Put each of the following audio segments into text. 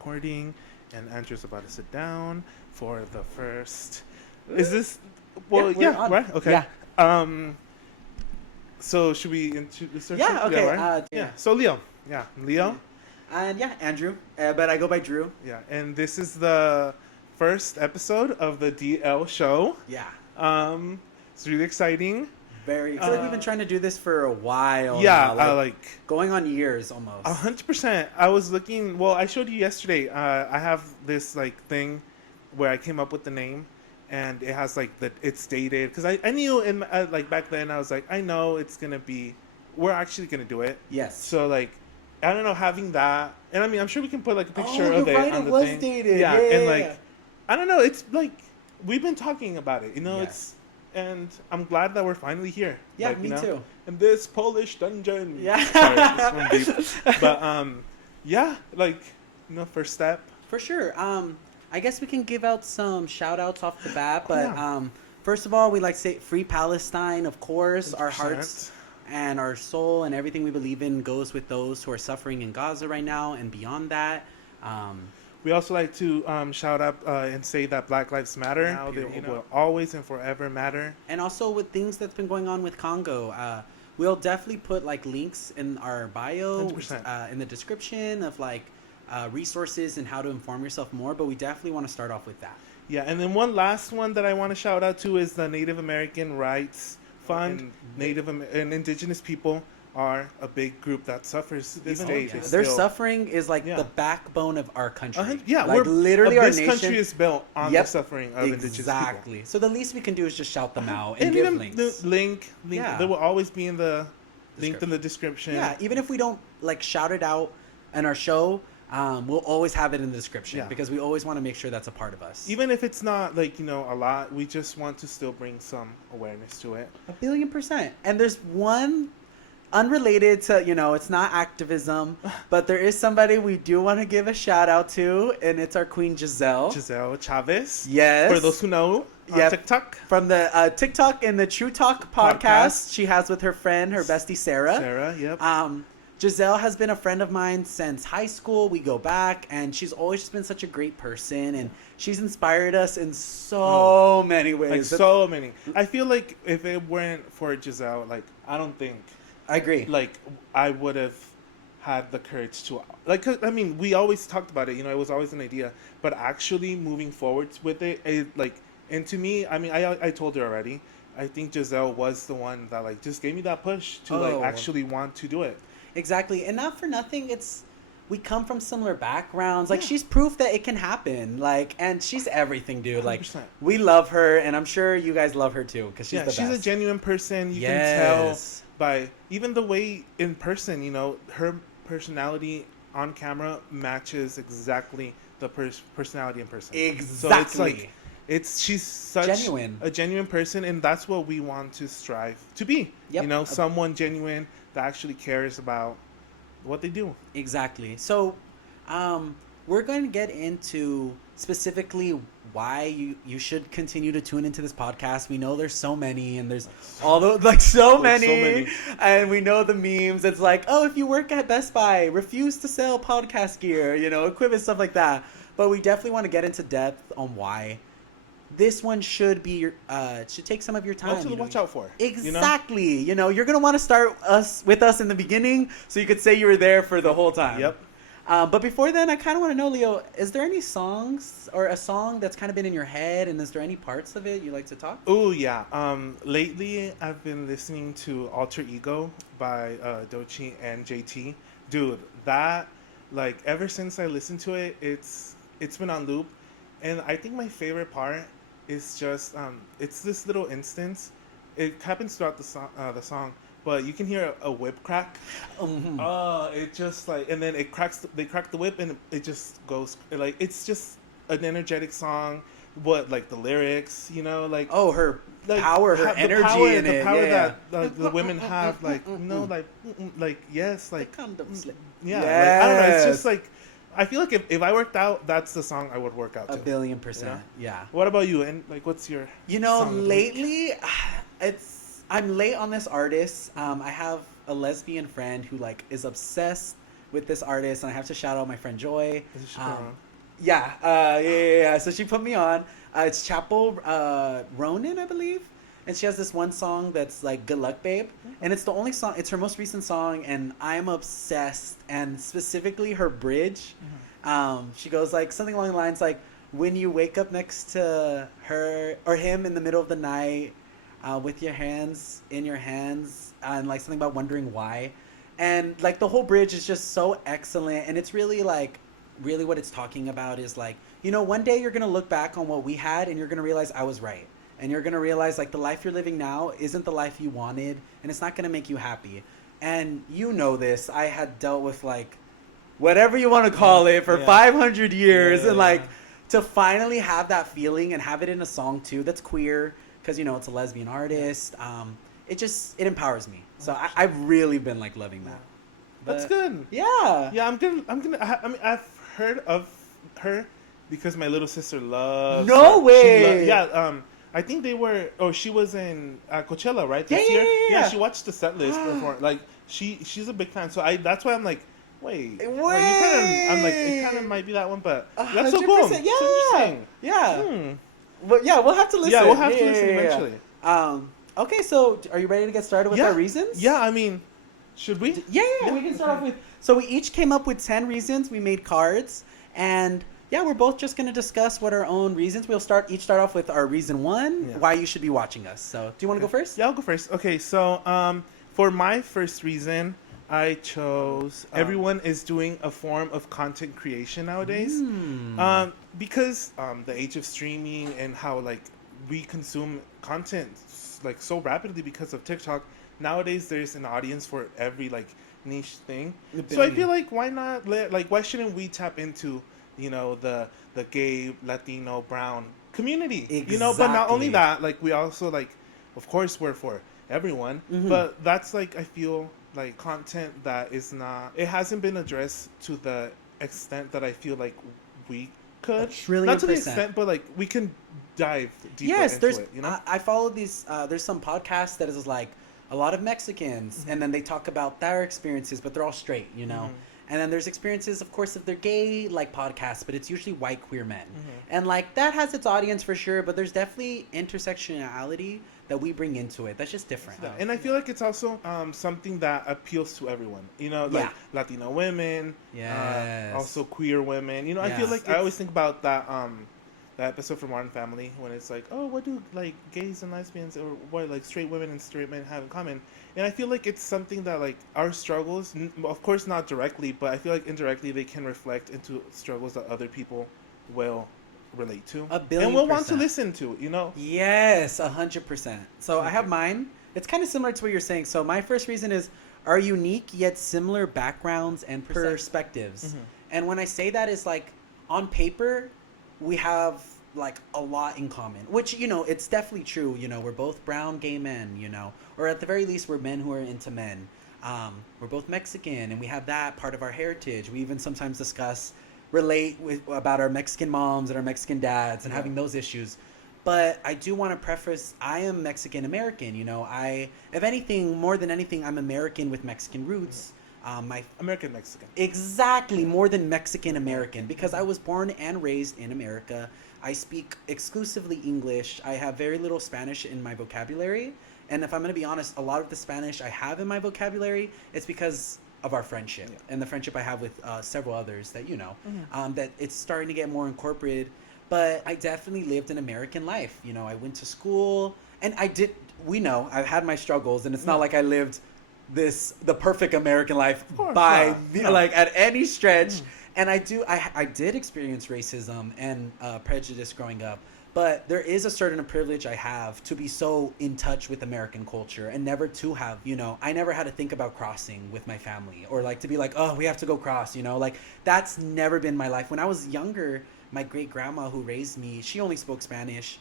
recording, and Andrew's about to sit down for the first. Is this? Well, yeah, right. Okay. Yeah. So should we introduce ourselves? Yeah. Okay. Right? So Leo. Yeah, Leo. And yeah, Andrew. But I go by Drew. Yeah, and this is the first episode of the DL show. Yeah. It's really exciting. I feel like we've been trying to do this for a while. Yeah, now, going on years almost. 100%. I was looking. Well, I showed you yesterday. I have this thing where I came up with the name, and it has it's dated because I knew in back then I was like, I know it's gonna be. We're actually gonna do it. Yes. So I don't know, having that, and I mean I'm sure we can put a picture of it on the was thing. dated. Yeah, Yeah, and I don't know. It's we've been talking about it. Yes. It's. And I'm glad that we're finally here. Yeah, me too. In this Polish dungeon. Yeah. Sorry, this one deep. But yeah, first step. For sure. I guess we can give out some shout outs off the bat, but first of all, we like to say free Palestine, of course. 100%. Our hearts and our soul and everything we believe in goes with those who are suffering in Gaza right now and beyond that. We also like to shout out and say that Black Lives Matter. Now they will always and forever matter. And also with things that's been going on with Congo. We'll definitely put links in our bio, in the description of resources and how to inform yourself more. But we definitely want to start off with that. Yeah, and then one last one that I want to shout out to is the Native American Rights Fund. And Indigenous people are a big group that suffers these days. Their suffering is the backbone of our country. We're literally our nation. This country is built on the suffering of Indigenous people. Exactly. So the least we can do is just shout them out and give links. The link. Yeah. There will always be in the link in the description. Yeah, even if we don't shout it out in our show, we'll always have it in the description because we always want to make sure that's a part of us. Even if it's not a lot, we just want to still bring some awareness to it. 1,000,000,000%. And there's one unrelated to, it's not activism, but there is somebody we do want to give a shout out to, and it's our queen Giselle. Giselle Chavez. Yes. For those who know, on TikTok. From the TikTok and the True Talk podcast she has with her friend, her bestie Sarah. Sarah, yep. Giselle has been a friend of mine since high school. We go back, and she's always just been such a great person, and she's inspired us in so many ways. So many. I feel like if it weren't for Giselle, I don't think... I agree. I would have had the courage to... we always talked about it. It was always an idea. But actually moving forward with it, and to me, I told her already, I think Giselle was the one that, just gave me that push to, actually want to do it. Exactly. And not for nothing, we come from similar backgrounds. She's proof that it can happen. And she's everything, dude. 100%. We love her, and I'm sure you guys love her too, because she's the best. She's a genuine person. You can tell by even the way in person, her personality on camera matches exactly the personality in person. Exactly. So she's such a genuine person, and that's what we want to strive to be. Yep. Someone genuine that actually cares about what they do. Exactly. So, we're going to get into specifically why you should continue to tune into this podcast. We know there's so many, and there's so many, and we know the memes. It's if you work at Best Buy, refuse to sell podcast gear, equipment, stuff like that. But we definitely want to get into depth on why this one should take some of your time. Also to watch out for. Exactly. You're going to want to start with us in the beginning so you could say you were there for the whole time. Yep. But before then, I kind of want to know, Leo, is there any songs or a song that's kind of been in your head, and is there any parts of it you like to talk? Oh, yeah. Lately, I've been listening to Alter Ego by Doechii and JT. Dude, that, ever since I listened to it, it's been on loop. And I think my favorite part is just, it's this little instance. It happens throughout the song. But you can hear a whip crack. Mm-hmm. It just and then it cracks. They crack the whip, and it just goes it's just an energetic song. What the lyrics, her power, her energy, in it. The power that the women have, yes, condom slip. Yeah, I don't know. It's just I feel like if I worked out, that's the song I would work out to. 1,000,000,000%. Yeah. What about you? And what's your? Lately, I'm late on this artist. I have a lesbian friend who is obsessed with this artist, and I have to shout out my friend Joy. Is it Chaperone? Yeah. So she put me on. It's Chapel Ronan, I believe. And she has this one song that's like "Good Luck, Babe," and it's the only song. It's her most recent song, and I'm obsessed. And specifically her bridge, she goes like something along the lines like, "When you wake up next to her or him in the middle of the night, with your hands in your hands," and like something about wondering why, and like the whole bridge is just so excellent, and it's really like, really what it's talking about is like, one day you're gonna look back on what we had, and you're gonna realize I was right. And you're going to realize, like, the life you're living now isn't the life you wanted, and it's not going to make you happy. And you know this. I had dealt with, like, whatever you want to call it for 500 years. And, like, to finally have that feeling and have it in a song, too, that's queer, because, it's a lesbian artist, it empowers me. So I've really been, like, loving that. But, that's good. Yeah. Yeah, I've heard of her because my little sister loves No her. way! I think they were. Oh, she was in Coachella, right? This year. Yeah. She watched the set list before. Like she's a big fan. So that's why I'm like, wait. I'm like, it kind of might be that one, but that's so cool. Yeah. So interesting. Yeah. Well, yeah, we'll have to listen. Yeah, we'll have to listen eventually. Okay, so are you ready to get started with our reasons? Yeah, I mean, should we? Yeah. We can start off with. So we each came up with 10 reasons. We made cards, and. Yeah, we're both just going to discuss what our own reasons. We'll start off with our reason one, why you should be watching us. So, do you want to go first? Yeah, I'll go first. Okay, so for my first reason, I chose everyone is doing a form of content creation nowadays. Because the age of streaming and how like we consume content like so rapidly because of TikTok, nowadays there's an audience for every like niche thing. So I feel like why shouldn't we tap into the gay, Latino, brown community, Exactly. But not only that, like we also like, of course we're for everyone, but that's like, I feel like content that is not, it hasn't been addressed to the extent that I feel like we could. Not to the extent, but like we can dive deeper into it, I follow these, there's some podcasts that is like a lot of Mexicans, and then they talk about their experiences, but they're all straight, And then there's experiences, of course, if they're gay, like podcasts, but it's usually white queer men. And like that has its audience for sure, but there's definitely intersectionality that we bring into it. That's just different. And I feel like it's also something that appeals to everyone. Like Latino women, also queer women. I feel like I always think about that episode from Modern Family when it's like, oh, what do like gays and lesbians or what like straight women and straight men have in common? And I feel like it's something that like our struggles, of course not directly, but I feel like indirectly they can reflect into struggles that other people will relate to. And will want to listen to, Yes, 100%. So I have mine. It's kind of similar to what you're saying. So my first reason is our unique yet similar backgrounds and perspectives. And when I say that, is like on paper, we have like a lot in common, which, it's definitely true. We're both brown gay men, or at the very least, we're men who are into men. We're both Mexican, and we have that part of our heritage. We even sometimes relate about our Mexican moms and our Mexican dads and having those issues. But I do want to preface, I am Mexican American. If anything, more than anything, I'm American with Mexican roots. My American Mexican. Exactly, more than Mexican American, because I was born and raised in America. I speak exclusively English. I have very little Spanish in my vocabulary. And if I'm going to be honest, a lot of the Spanish I have in my vocabulary, it's because of our friendship and the friendship I have with several others that that it's starting to get more incorporated. But I definitely lived an American life. I went to school, and I've had my struggles, and it's not like I lived the perfect American life like at any stretch. And I did experience racism and prejudice growing up, but there is a certain privilege I have to be so in touch with American culture and never to have, I never had to think about crossing with my family or like to be like, oh, we have to go cross, like that's never been my life. When I was younger, my great grandma who raised me, she only spoke Spanish.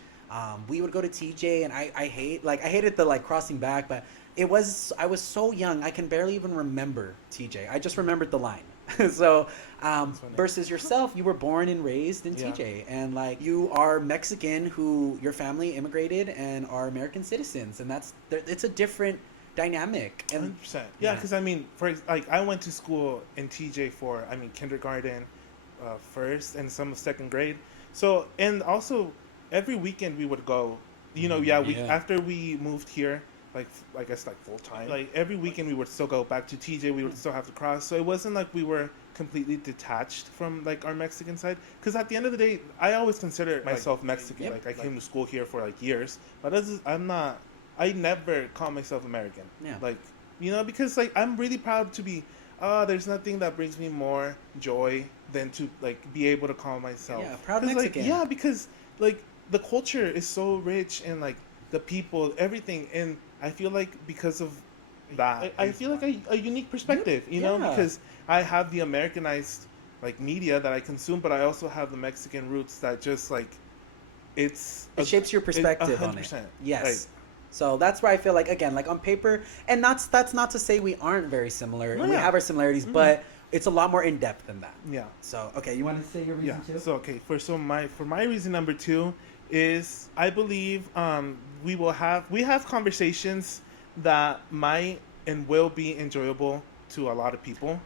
We would go to TJ, and I hated the like crossing back, but I was so young, I can barely even remember TJ. I just remembered the line. So, versus yourself, you were born and raised in TJ, and like you are Mexican who your family immigrated and are American citizens, and that's dynamic. And 100%. Yeah, because I mean, I went to school in TJ for kindergarten, first, and some of second grade. So and also every weekend we would go. We after we moved here, like I guess like full time. Like every weekend we would still go back to TJ. We would still have to cross. So it wasn't like we were completely detached from like our Mexican side. Because at the end of the day, I always consider myself Mexican. Yep. Like I came to school here for like years, but I'm not. I never call myself American. Yeah. Like because like I'm really proud to be. There's nothing that brings me more joy than to like be able to call myself. Yeah, proud Mexican. Because like the culture is so rich and like the people, everything, and I feel like because of that, I feel like a unique perspective, because I have the Americanized like media that I consume, but I also have the Mexican roots that just like it shapes your perspective on it. Yes. Right. So that's where I feel like, again, like on paper, and that's not to say we aren't very similar. We have our similarities, but it's a lot more in depth than that. Yeah. So okay, you want to say your reason too? So for my reason number 2 is I believe we have conversations that might and will be enjoyable to a lot of people,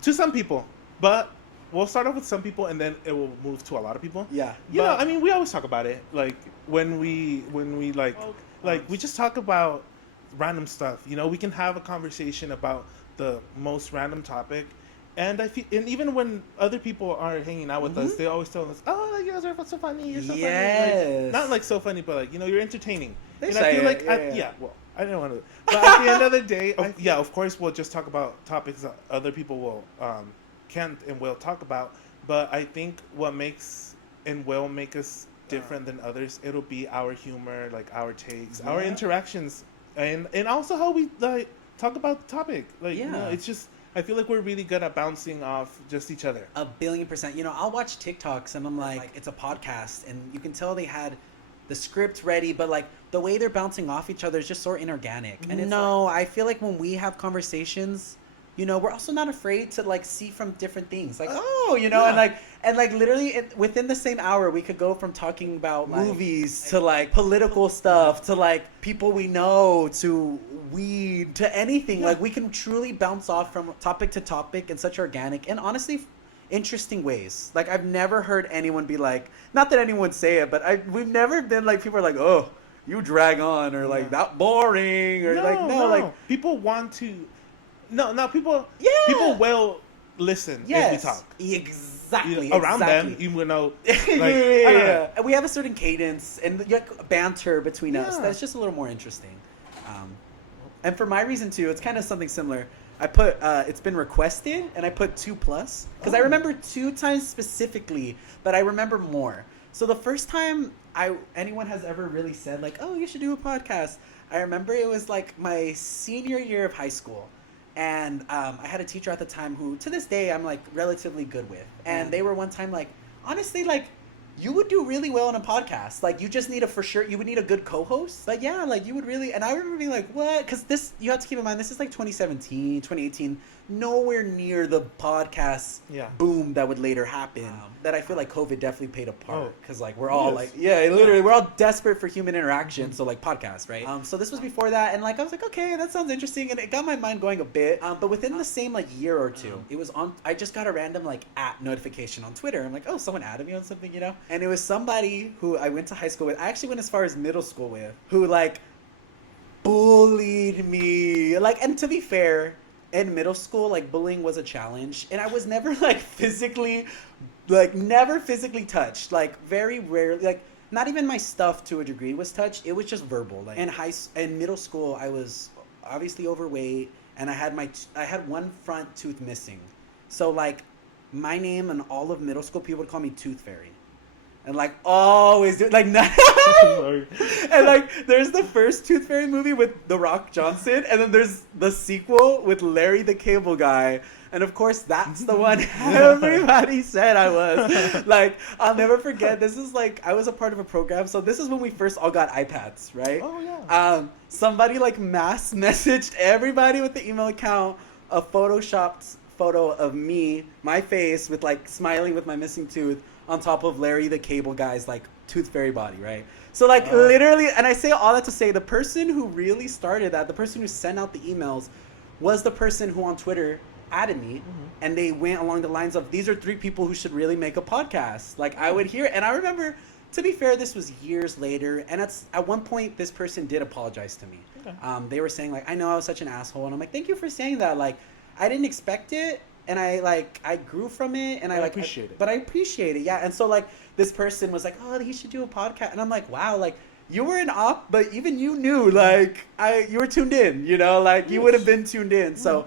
to some people, but we'll start off with some people and then it will move to a lot of people. Yeah. I mean, we always talk about it, like when we we just talk about random stuff. We can have a conversation about the most random topic. And I feel, and even when other people are hanging out with us, they always tell us, "Oh, you guys are so funny. You're so funny." Like, not like so funny, but like you're entertaining. They and say I feel like, well, I don't want to. But at the end of the day, of course, we'll just talk about topics that other people will can't and will talk about. But I think what makes and will make us different than others, it'll be our humor, like our takes, our interactions, and also how we like talk about the topic. Like, it's just. I feel like we're really good at bouncing off just each other. 1,000,000,000%. I'll watch TikToks and I'm like, it's a podcast, and you can tell they had the script ready, but like the way they're bouncing off each other is just so inorganic. And I feel like when we have conversations, we're also not afraid to like see from different things. Like, and like literally within the same hour, we could go from talking about movies to like political stuff to like people we know to weed to anything. Like we can truly bounce off from topic to topic in such organic and honestly interesting ways. Like I've never heard anyone be like, not that anyone would say it, but we've never been like, people are like, oh, you drag on, or like that boring, or like people want to. People will listen if we talk. Exactly. Around them, even though. And we have a certain cadence and banter between us that's just a little more interesting. And for my reason too, it's kind of something similar. I put it's been requested, and I put 2+ because I remember 2 times specifically, but I remember more. So the first time anyone has ever really said like, oh, you should do a podcast, I remember it was like my senior year of high school. And I had a teacher at the time who, to this day, I'm like relatively good with. And they were one time like, honestly, like, you would do really well on a podcast. Like, you just need you would need a good co-host. Like, yeah, like, you would really. And I remember being like, what? Because you have to keep in mind, this is like 2017, 2018. Nowhere near the podcast boom that would later happen. That I feel like COVID definitely played a part. Because, like, we're all like, literally, we're all desperate for human interaction. So, like, podcasts, right? So this was before that. And, like, I was like, okay, that sounds interesting. And it got my mind going a bit. But within the same, like, year or two, it was I just got a random, like, notification on Twitter. I'm like, oh, someone added me on something, And it was somebody who I went to high school with. I actually went as far as middle school with. Who, like, bullied me. Like, and to be fair, in middle school, like, bullying was a challenge. And I was never, like, never physically touched. Like, very rarely. Like, not even my stuff to a degree was touched. It was just verbal. Like, in middle school, I was obviously overweight. And I had one front tooth missing. So, like, my name in all of middle school, people would call me Tooth Fairy. And, like, always do, like, and, like, there's the first Tooth Fairy movie with The Rock Johnson, and then there's the sequel with Larry the Cable Guy, and, of course, that's the one everybody said I was. Like, I'll never forget, this is, like, I was a part of a program, so this is when we first all got iPads, right? Oh, yeah. Somebody, like, mass messaged everybody with the email account a photoshopped photo of me, my face with like smiling with my missing tooth on top of Larry the Cable Guy's like tooth fairy body, right? So like literally, and I say all that to say the person who really started that, the person who sent out the emails, was the person who on Twitter added me, and they went along the lines of, these are 3 people who should really make a podcast. Like I would hear, and I remember, to be fair, this was years later, and at one point this person did apologize to me. Okay. They were saying like, I know I was such an asshole, and I'm like, thank you for saying that. Like I didn't expect it, and I grew from it, and I appreciate it. But I appreciate it, yeah. And so like this person was like, oh, he should do a podcast, and I'm like, wow, like you were an op, but even you knew, like you were tuned in, you know, like you would have been tuned in. So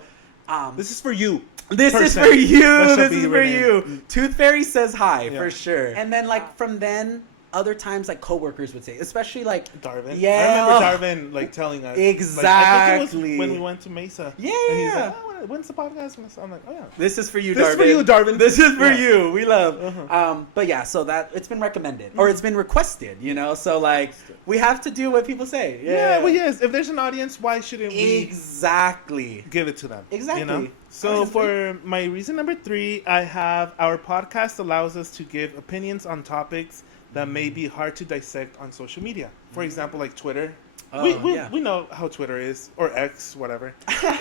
this is for you. This is for you. This is for you. Tooth Fairy says hi, for sure. And then like from then, other times like coworkers would say, especially like Darvin. Yeah, I remember Darvin like telling us exactly. Like, I think it was when we went to Mesa. Yeah. And he's like, oh, when's the podcast? I'm like, oh yeah. This is for you, Darvin. This is for you, Darvin. This is for you. We love. But yeah, so that it's been recommended or it's been requested. You know, so like we have to do what people say. Yeah. Well, yes. If there's an audience, why shouldn't we exactly give it to them? Exactly. You know? So for my reason number 3, I have our podcast allows us to give opinions on topics that may be hard to dissect on social media. For example, like Twitter. We know how Twitter is, or X, whatever.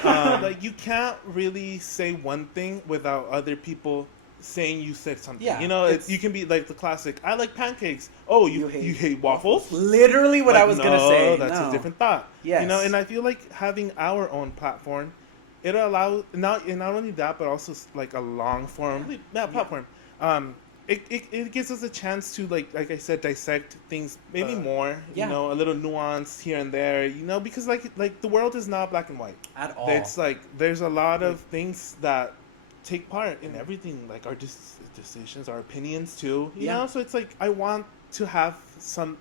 Like you can't really say one thing without other people saying you said something. Yeah, you know, you can be like the classic, I like pancakes. Oh, you hate waffles? Literally what I was going to say. That's a different thought. Yes. You know, and I feel like having our own platform, it'll allow, not only that, but also like a long form platform. It gives us a chance to like I said, dissect things maybe more, you know, a little nuance here and there, you know, because like the world is not black and white at all. It's like there's a lot of things that take part in everything, like our decisions, our opinions too, you know. So it's like I want to have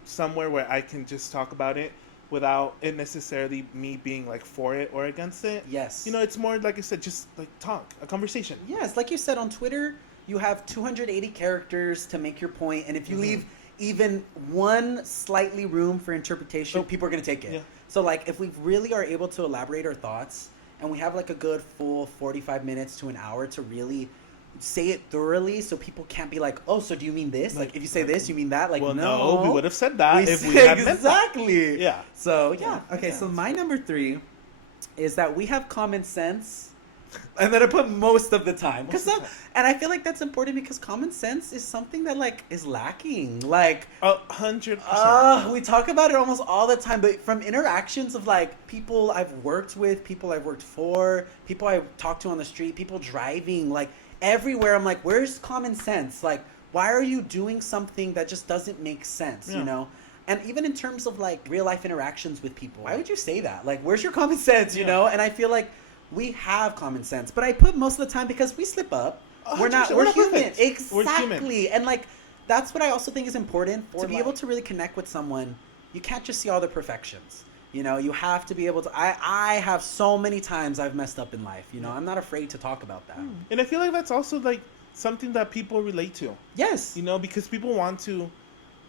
somewhere where I can just talk about it without it necessarily me being like for it or against it. Yes, you know, it's more like I said, just like talk, a conversation. Yes, like you said on Twitter, you have 280 characters to make your point, and if you leave even one slightly room for interpretation, people are going to take it. Yeah. So, like, if we really are able to elaborate our thoughts, and we have, like, a good full 45 minutes to an hour to really say it thoroughly so people can't be like, oh, so do you mean this? Like, if you say this, you mean that? Like, well, no. We would have said that if we had meant that. Exactly. Yeah. So, yeah. Okay, so my number 3 is that we have common sense. And then I put most of the time, and I feel like that's important because common sense is something that like is lacking. Like 100%. We talk about it almost all the time, but from interactions of like people I've worked with, people I've worked for, people I talk to on the street, people driving, like everywhere. I'm like, where's common sense? Like, why are you doing something that just doesn't make sense? You know. And even in terms of like real life interactions with people, why would you say that? Like, where's your common sense? You know. And I feel like we have common sense, but I put most of the time because we slip up. We're human. Perfect. Exactly. We're human. And like, that's what I also think is important to be able to really connect with someone. You can't just see all the perfections. You know, you have to be able to, I have so many times I've messed up in life, you know, I'm not afraid to talk about that. And I feel like that's also like something that people relate to. Yes. You know, because people want to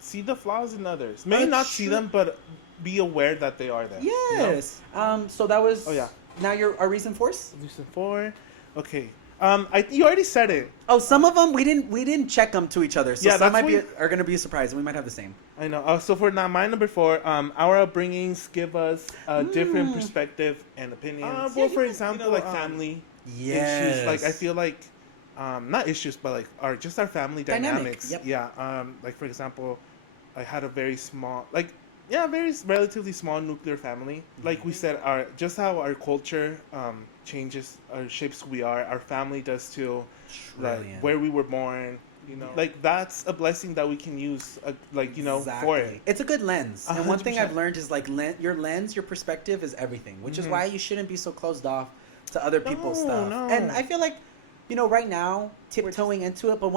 see the flaws in others. Maybe not see them, but be aware that they are there. Yes. You know? So that was... Oh, yeah. Now our reason 4s? Reason 4. Okay. You already said it. Oh, some of them we didn't check them to each other. So some are going to be a surprise, and we might have the same. I know. So for now, my number 4, our upbringings give us a different perspective and opinions. Well, for example, like family issues. Like I feel like not issues, but like our family dynamics. Yep. Yeah. Like for example, I had a very small very relatively small nuclear family. Like we said, how our culture changes, shapes who we are. Our family does too. Like where we were born, you know. Like that's a blessing that we can use, for it. It's a good lens. 100%. And one thing I've learned is like your lens, your perspective is everything, which is why you shouldn't be so closed off to other people's stuff. No. And I feel like, you know, right now, tiptoeing into it, but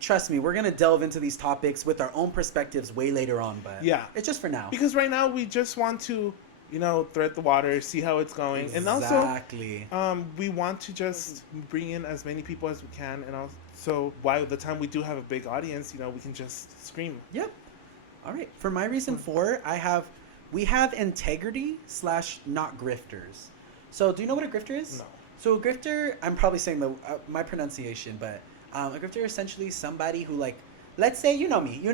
trust me, we're going to delve into these topics with our own perspectives way later on, but it's just for now. Because right now, we just want to, you know, thread the water, see how it's going. Exactly. And also, we want to just bring in as many people as we can, and also, while the time we do have a big audience, you know, we can just scream. Yep. All right. For my reason 4, we have integrity / not grifters. So, do you know what a grifter is? No. So a grifter, I'm probably saying my pronunciation, but a grifter is essentially somebody who, like, let's say you know me, you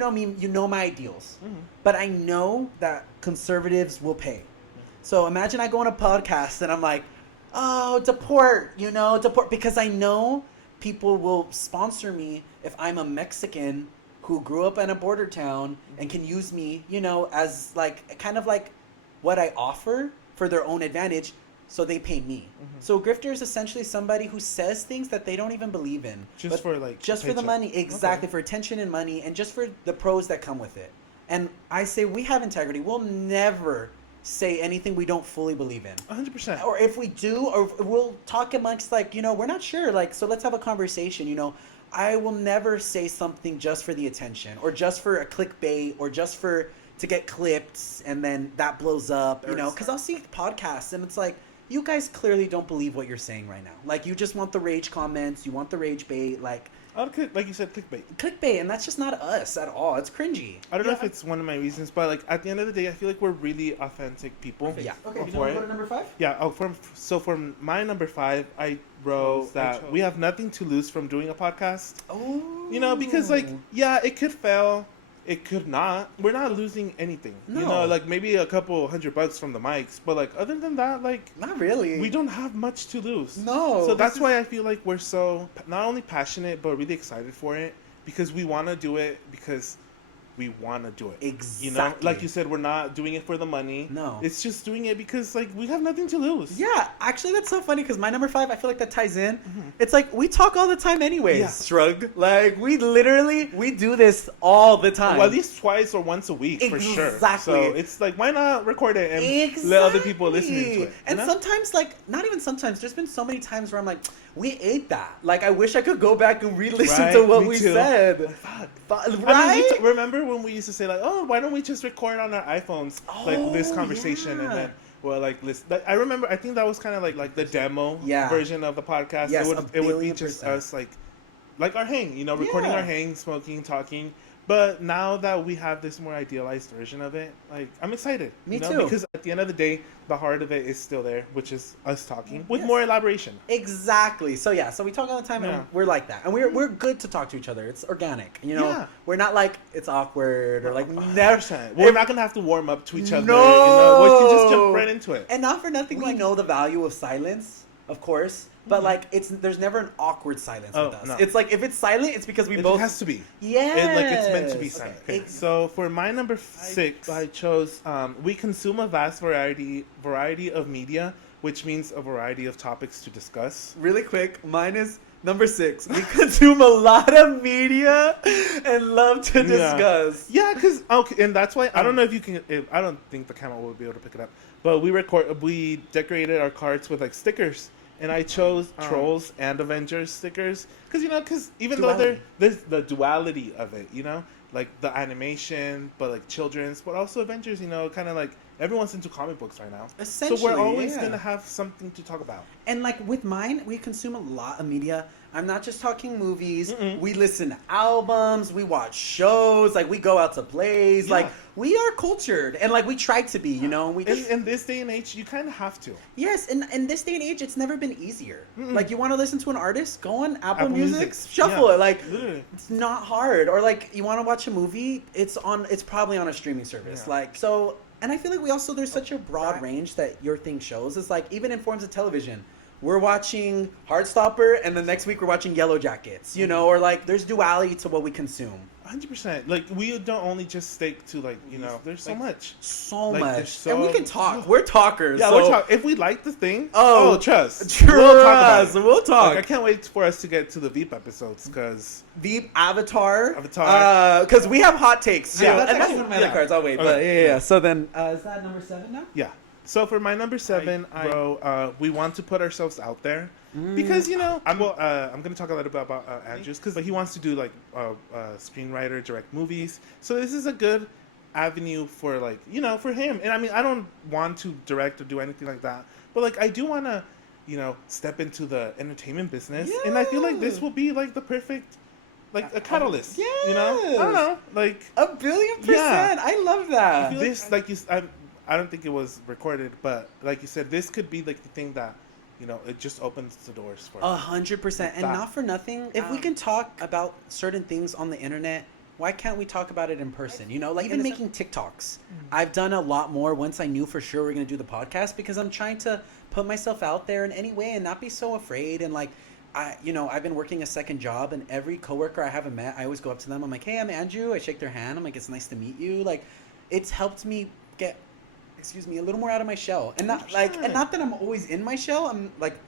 know my ideals, but I know that conservatives will pay. So imagine I go on a podcast and I'm like, oh, deport, because I know people will sponsor me if I'm a Mexican who grew up in a border town and can use me, as like kind of like what I offer for their own advantage. So they pay me. So a grifter is essentially somebody who says things that they don't even believe in. Just for like just for the money, exactly, for attention and money, and just for the pros that come with it. And I say we have integrity. We'll never say anything we don't fully believe in. 100%. Or if we do, or we'll talk amongst like, we're not sure. Like, so let's have a conversation, I will never say something just for the attention or just for a clickbait or just to get clipped and then that blows up, because I'll see podcasts and it's like, you guys clearly don't believe what you're saying right now. Like, you just want the rage comments, you want the rage bait, like you said, clickbait. Clickbait, and that's just not us at all. It's cringy. I don't know if it's one of my reasons, but like at the end of the day, I feel like we're really authentic people. Yeah. Okay. You want to go to number 5? Yeah. For my number 5, I wrote that we have nothing to lose from doing a podcast. Oh. Because like, yeah, it could fail. It could not. We're not losing anything. No. Like maybe a couple $100 from the mics, but like other than that, like not really. We don't have much to lose. No. So that's why I feel like we're so not only passionate but really excited for it because we want to do it because we want to do it. Exactly. Like you said, we're not doing it for the money. No. It's just doing it because like we have nothing to lose. Yeah, actually that's so funny because my number 5, I feel like that ties in. It's like we talk all the time anyways. Yeah. Shrug. Like we do this all the time. Well, at least twice or once a week for sure. Exactly. So it's like, why not record it and let other people listen to it? And sometimes, like, not even sometimes, there's been so many times where I'm like, we ate that. Like, I wish I could go back and re-listen to what we said. Right? I mean, remember when we used to say like, oh, why don't we just record on our iPhones like this conversation and then like listen. I remember. I think that was kind of like the demo version of the podcast. Yes, it would be just us like our hang, recording our hang, smoking, talking. But now that we have this more idealized version of it, like I'm excited. Me too. Because at the end of the day, the heart of it is still there, which is us talking with more elaboration. Exactly. So so we talk all the time, and we're like that, and we're good to talk to each other. It's organic, We're not like it's awkward or like never. We're not gonna have to warm up to each other. No. We can just jump right into it. And not for nothing, we know the value of silence, of course. But like there's never an awkward silence with us. No. It's like if it's silent, it's because it has to be. Yeah. It's meant to be silent. Okay. So for my number 6, I chose we consume a vast variety of media, which means a variety of topics to discuss. Really quick, mine is number 6. We consume a lot of media and love to discuss. Yeah, because and that's why I don't know if you can. I don't think the camera will be able to pick it up. But we decorated our cards with like stickers. And I chose Trolls and Avengers stickers because even though there's the duality of it, like the animation, but like children's, but also Avengers, kind of like everyone's into comic books right now. Essentially, so we're always gonna have something to talk about. And like with mine, we consume a lot of media. I'm not just talking movies. We listen to albums. We watch shows. Like we go out to plays. Yeah. Like we are cultured, and like we try to be. In this day and age, you kind of have to. Yes, and in this day and age, it's never been easier. Like you want to listen to an artist, go on Apple Music, shuffle it. Like it's not hard. Or like you want to watch a movie, it's probably on a streaming service. Yeah. Like so. And I feel like there's such a broad range that your thing shows. It's like, even in forms of television, we're watching Heartstopper, and the next week we're watching Yellow Jackets, or like, there's duality to what we consume. 100%. Like, we don't only just stick to, like, there's so much. So much. And we can talk. We're talkers. Yeah, we're talking. If we like the thing, trust. We'll talk about it. We'll talk. Like, I can't wait for us to get to the Veep episodes, because... Veep, Avatar. Because we have hot takes, too. Yeah, and that's one of my other cards. I'll wait. Okay. But, So then, is that number 7 now? Yeah. So for my number 7, I wrote, we want to put ourselves out there. Because, I'm going to talk a little bit about Andrews, because he wants to do, like, screenwriter, direct movies. So this is a good avenue for, like, for him. And, I mean, I don't want to direct or do anything like that. But, like, I do want to, step into the entertainment business. Yeah. And I feel like this will be, like, the perfect... like a catalyst, I don't know, like 1,000,000,000%. Yeah. I love that. This, like I don't think it was recorded, but like you said, this could be like the thing that it just opens the doors for us. 100%. And not for nothing, if we can talk about certain things on the internet, why can't we talk about it in person? Like even making TikToks. I've done a lot more once I knew for sure we're going to do the podcast, because I'm trying to put myself out there in any way and not be so afraid. And like, I've been working a second job, and every coworker I haven't met, I always go up to them. I'm like, hey, I'm Andrew. I shake their hand. I'm like, it's nice to meet you. Like, it's helped me get, a little more out of my shell. And not 100%. And not that I'm always in my shell. I'm like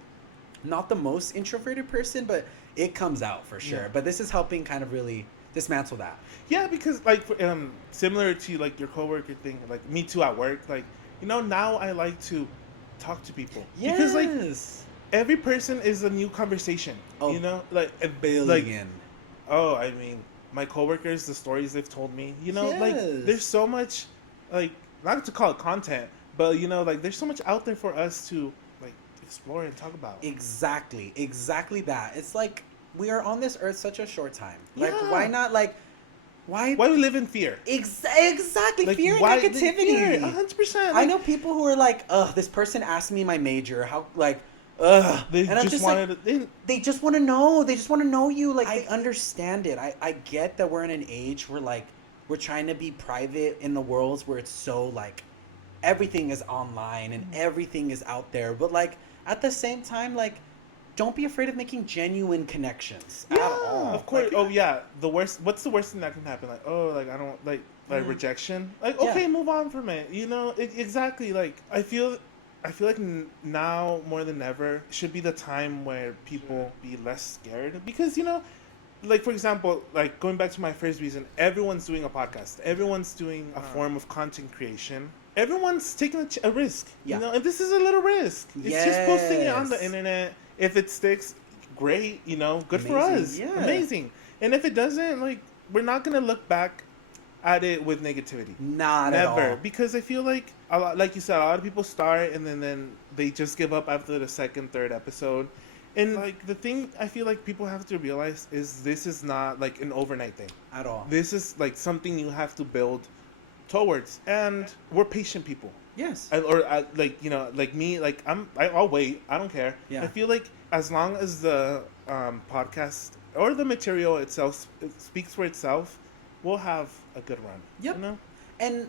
not the most introverted person, but it comes out for sure. Yeah. But this is helping kind of really dismantle that. Yeah, because like similar to like your coworker thing, like me too at work, like now I like to talk to people. Yes. Because like every person is a new conversation. Oh, like a billion. I mean, my coworkers, the stories they've told me, like there's so much, like, not to call it content, but like there's so much out there for us to like explore and talk about. Exactly that. It's like we are on this earth such a short time. Like, why not, like, why we live in fear? Exactly, like, fear and negativity. 100%. I know people who are like, this person asked me my major. How, like, they and just wanted like, they just want to know. They just want to know you. Like, I understand it. I get that we're in an age where like we're trying to be private in the worlds where it's so like everything is online and everything is out there. But like at the same time, like, don't be afraid of making genuine connections at all. Of course. Like, the worst. What's the worst thing that can happen? Like, like I don't like rejection. Like, okay, move on from it. Exactly. Like, I feel like now more than ever should be the time where people be less scared, because like, for example, like going back to my first reason, everyone's doing a podcast, everyone's doing a form of content creation, everyone's taking a risk, and this is a little risk. It's just posting it on the internet. If it sticks, great, good amazing. For us, amazing. And if it doesn't, like, we're not gonna look back at it with negativity. Never. At all. Because I feel like a lot, like you said, a lot of people start and then they just give up after the second, third episode. And like the thing I feel like people have to realize is this is not like an overnight thing at all. This is like something you have to build towards, and we're patient people. Yes. Like me, like I'll wait. I don't care. Yeah. I feel like as long as the podcast or the material itself speaks for itself, we'll have a good run. Yep. And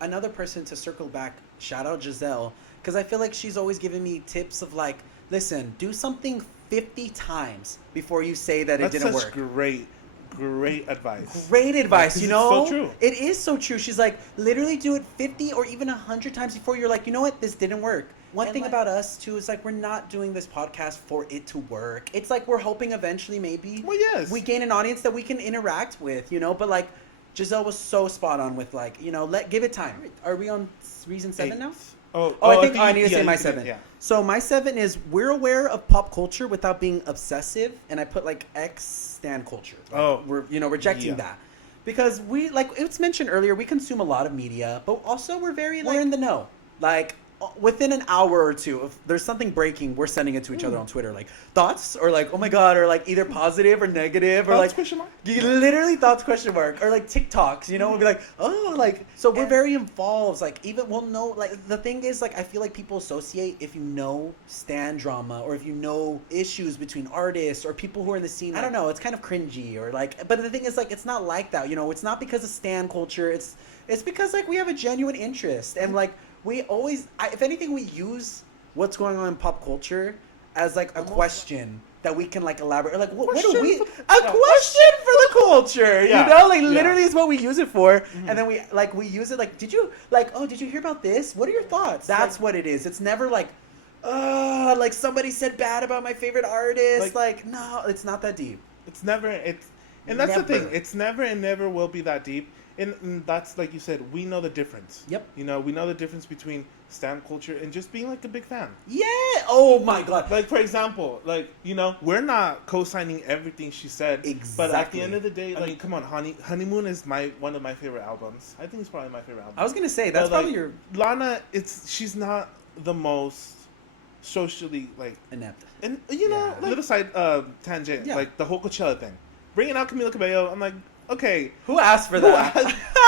another person to circle back, shout out Giselle, because I feel like she's always giving me tips of like, listen, do something 50 times before you say that it didn't work. That's great advice. Great advice, It's so true. It is so true. She's like, literally do it 50 or even 100 times before you're like, you know what, this didn't work. One thing about us, too, is like we're not doing this podcast for it to work. It's like we're hoping eventually maybe we gain an audience that we can interact with, But like Giselle was so spot on with like, give it time. Are we on reason 7 now? I think I need to say my 7. Yeah. So my 7 is we're aware of pop culture without being obsessive, and I put like X stan culture. Like, we're rejecting that because we, like it's mentioned earlier, we consume a lot of media, but also we're in the know. Like within an hour or two, if there's something breaking, we're sending it to each other on Twitter, like thoughts or like, oh my god, or like either positive or negative, or thoughts, like question mark? Literally thoughts question mark, or like TikToks, we'll be like, oh, like, so we're very involved. Like even we'll know, like the thing is, like I feel like people associate if you know stan drama or if you know issues between artists or people who are in the scene. I don't know, it's kind of cringy or like, but the thing is, like, it's not like that, it's not because of stan culture. It's because like we have a genuine interest, and like we always, if anything, we use what's going on in pop culture as like a question that we can like elaborate. Or like, what do we? A question for the culture, literally is what we use it for. Mm-hmm. And then we use it like, did you hear about this? What are your thoughts? That's what it is. It's never like, like somebody said bad about my favorite artist. Like no, it's not that deep. And that's the thing. It's never and never will be that deep. And that's, like you said, we know the difference. Yep. We know the difference between stan culture and just being like a big fan. Yeah. Oh my god. Like, for example, like, we're not co-signing everything she said. Exactly. But at the end of the day, like, come on, Honeymoon is one of my favorite albums. I think it's probably my favorite album. I was gonna say that's probably your Lana. She's not the most socially like inept. And like, little side tangent, like the whole Coachella thing, bringing out Camila Cabello. I'm like, okay, who asked for that?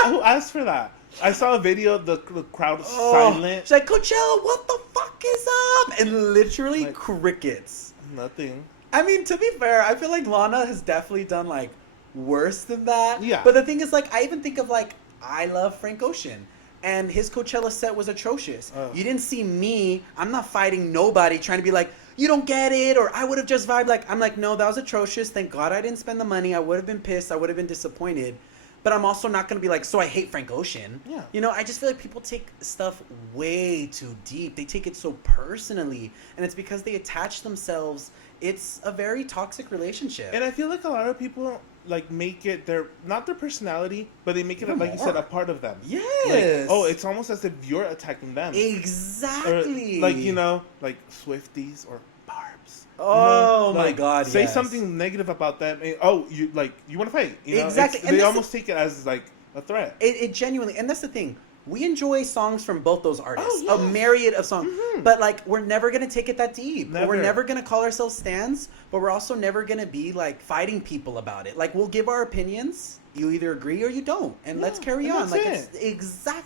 Who asked for that? I saw a video. The crowd was silent. She's like, Coachella, what the fuck? fuck is up? And literally Like, crickets. Nothing. I mean, to be fair, I feel like Lana has definitely done like worse than that. Yeah. But the thing is, like, I even think of like I love Frank Ocean, and his Coachella set was atrocious. You didn't see me. I'm not fighting nobody trying to be like, you don't get it, or I would have just vibed. Like, I'm like, no, that was atrocious. Thank God I didn't spend the money. I would have been pissed. I would have been disappointed. But I'm also not going to be like, so I hate Frank Ocean. Yeah. You know, I just feel like people take stuff way too deep. They take it so personally. And it's because they attach themselves. It's a very toxic relationship. And I feel like a lot of people like make it not their personality, but they make it, Even like you more. said, a part of them. Yes. Like, it's almost as if you're attacking them. Exactly. Or, like, you know, like Swifties or Barbs. Oh, you know, my like, God, say yes. something negative about them. And, you want to fight. You know? Exactly. And They that's almost take it as like a threat. It genuinely, and that's the thing. We enjoy songs from both those artists, Oh, a yes. myriad of songs. Mhm. But like, we're never gonna take it that deep. Never. We're never gonna call ourselves stans, but we're also never gonna be like fighting people about it. Like, we'll give our opinions. You either agree or you don't, and let's carry and on. that's Like, it.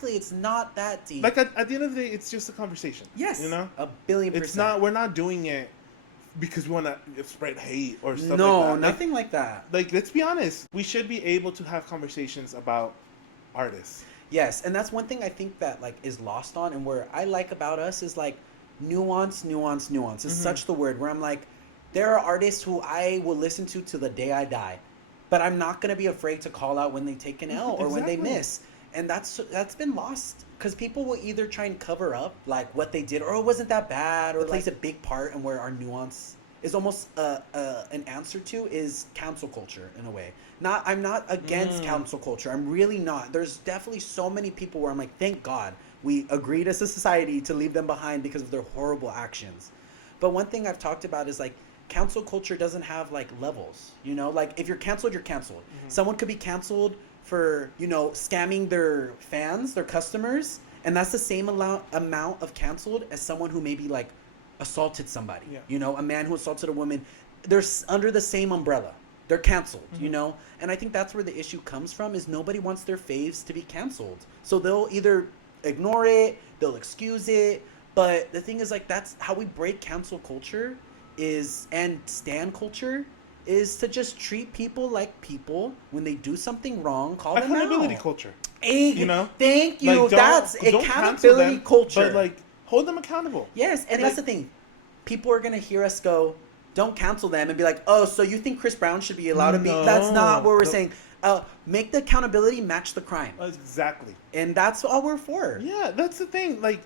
it's not that deep. Like at the end of the day, it's just a conversation. yes, You know, 1,000,000,000%. it's not. We're not doing it because we want to spread hate or stuff No, like that. nothing like that. Like, let's be honest. We should be able to have conversations about artists. Yes, and that's one thing I think that like is lost on, and where I like about us is like nuance is such the word where I'm like, there are artists who I will listen to the day I die, but I'm not gonna be afraid to call out when they take an L or when they Exactly. miss, and that's been lost because people will either try and cover up like what they did, or it wasn't that bad, or it plays a big part in where our nuance is almost an answer to is cancel culture in a way. I'm not against cancel culture. I'm really not. There's definitely so many people where I'm like, thank God we agreed as a society to leave them behind because of their horrible actions. But one thing I've talked about is like cancel culture doesn't have like levels. You know, like if you're canceled, you're canceled. Someone could be canceled for, you know, scamming their fans, their customers, and that's the same amount of canceled as someone who maybe like assaulted somebody. Yeah. You know, a man who assaulted a woman. They're under the same umbrella. They're canceled, you know? And I think that's where the issue comes from, is nobody wants their faves to be canceled. So they'll either ignore it, they'll excuse it. But the thing is, like, that's how we break cancel culture and stan culture, is to just treat people like people. When they do something wrong, call them out. Accountability culture. You know? Thank you. Like, That's don't cancel accountability them, culture. But like, hold them accountable. Yes, and Like, that's the thing. People are gonna hear us go, don't cancel them, and be like, oh, so you think Chris Brown should be allowed to be? No. That's not what we're No. saying. Make the accountability match the crime, Exactly. and that's all we're for. Yeah, that's the thing. Like,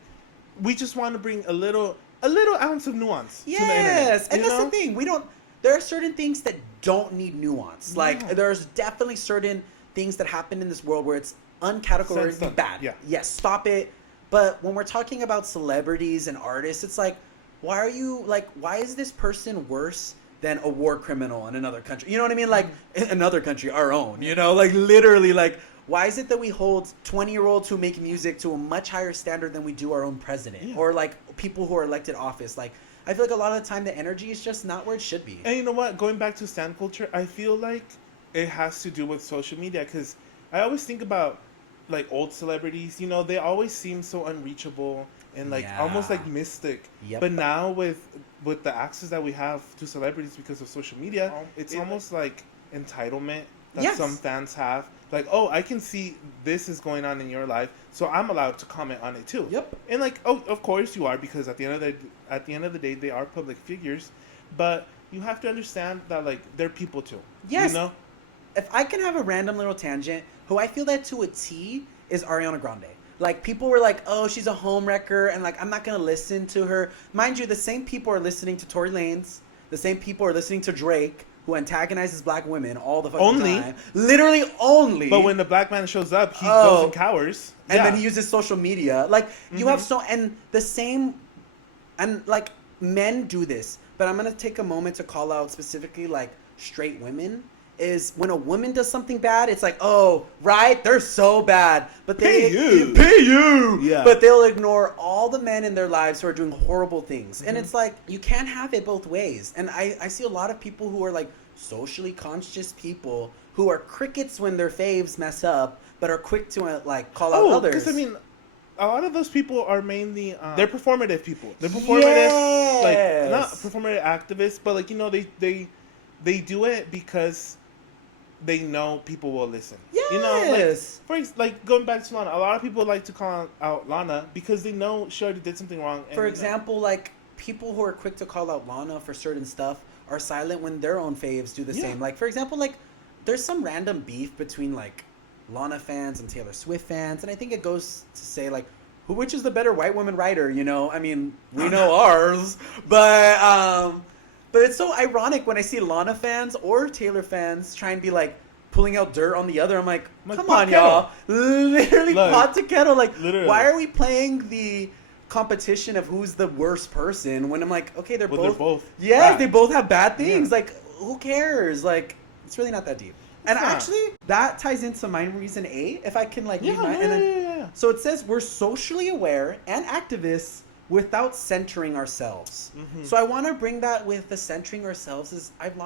we just want to bring a little ounce of nuance to the internet. Yes, and you that's know? the thing. There are certain things that don't need nuance. Like, Yeah. there's definitely certain things that happen in this world where it's uncategorically Sense them. bad. Yeah. Yes, stop it. But when we're talking about celebrities and artists, it's like, why is this person worse than a war criminal in another country? You know what I mean? Like, in another country, our own, you know? Like, literally, like, why is it that we hold 20-year-olds who make music to a much higher standard than we do our own president? Yeah. Or, like, people who are elected office? Like, I feel like a lot of the time the energy is just not where it should be. And you know what? Going back to stan culture, I feel like it has to do with social media, because I always think about like old celebrities. You know, they always seem so unreachable and like almost like mystic. Yep. But now with the access that we have to celebrities because of social media, it's almost like entitlement that Yes. some fans have. Like, oh, I can see this is going on in your life, so I'm allowed to comment on it too. Yep. And like, oh, of course you are, because at the end of the day, they are public figures. But you have to understand that like they're people too. Yes. You know. If I can have a random little tangent, who I feel that to a T is Ariana Grande. Like, people were like, oh, she's a home wrecker, and like, I'm not gonna listen to her. Mind you, the same people are listening to Tory Lanez. The same people are listening to Drake, who antagonizes black women all the fucking time. Literally only. But when the black man shows up, he goes and cowers. And then he uses social media. Like, you have and the same, and like, men do this. But I'm gonna take a moment to call out specifically like straight women. Is when a woman does something bad, it's like, oh, right, they're so bad. But they pay you. Yeah. But they'll ignore all the men in their lives who are doing horrible things. And it's like, you can't have it both ways. And I see a lot of people who are like socially conscious people who are crickets when their faves mess up, but are quick to like call out others. Because I mean, a lot of those people are mainly they're performative people. They're performative, like not performative activists, but like they do it because they know people will listen. Yes. You know, like going back to Lana, a lot of people like to call out Lana because they know she already did something wrong. And, for example, like people who are quick to call out Lana for certain stuff are silent when their own faves do the same. Like for example, like there's some random beef between like Lana fans and Taylor Swift fans, and I think it goes to say like which is the better white woman writer, you know? I mean, we know ours, but it's so ironic when I see Lana fans or Taylor fans try and be like pulling out dirt on the other. I'm like, come on, y'all. Literally pot to kettle. Like, why are we playing the competition of who's the worst person when I'm like, okay, they're both. Yes, bad. They both have bad things. Yeah. Like, who cares? Like, it's really not that deep. And actually, that ties into my reason A, if I can, like, read my... So it says, we're socially aware and activists without centering ourselves. Mm-hmm. So I want to bring that with the centering ourselves is I've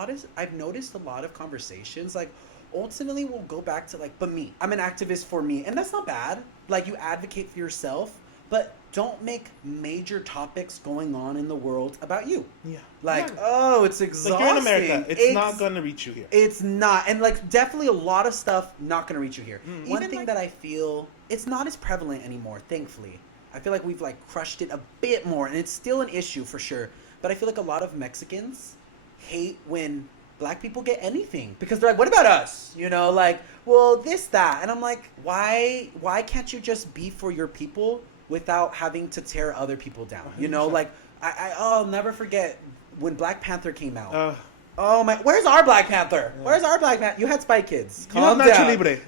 noticed a lot of conversations like ultimately we'll go back to like, but me, I'm an activist for me, and that's not bad. Like you advocate for yourself, but don't make major topics going on in the world about you. Yeah. Like, oh, it's exhausting. Like you're in America. It's not going to reach you here. It's not. And like definitely a lot of stuff not going to reach you here. One thing that I feel it's not as prevalent anymore, thankfully. I feel like we've like crushed it a bit more, and it's still an issue for sure. But I feel like a lot of Mexicans hate when black people get anything because they're like, what about us? You know, like, well, this, that. And I'm like, why can't you just be for your people without having to tear other people down? You know, like, I'll never forget when Black Panther came out. Oh my! Where's our Black Panther? Yeah. Where's our Black Panther? You had Spy Kids. Calm down. Nacho Libre.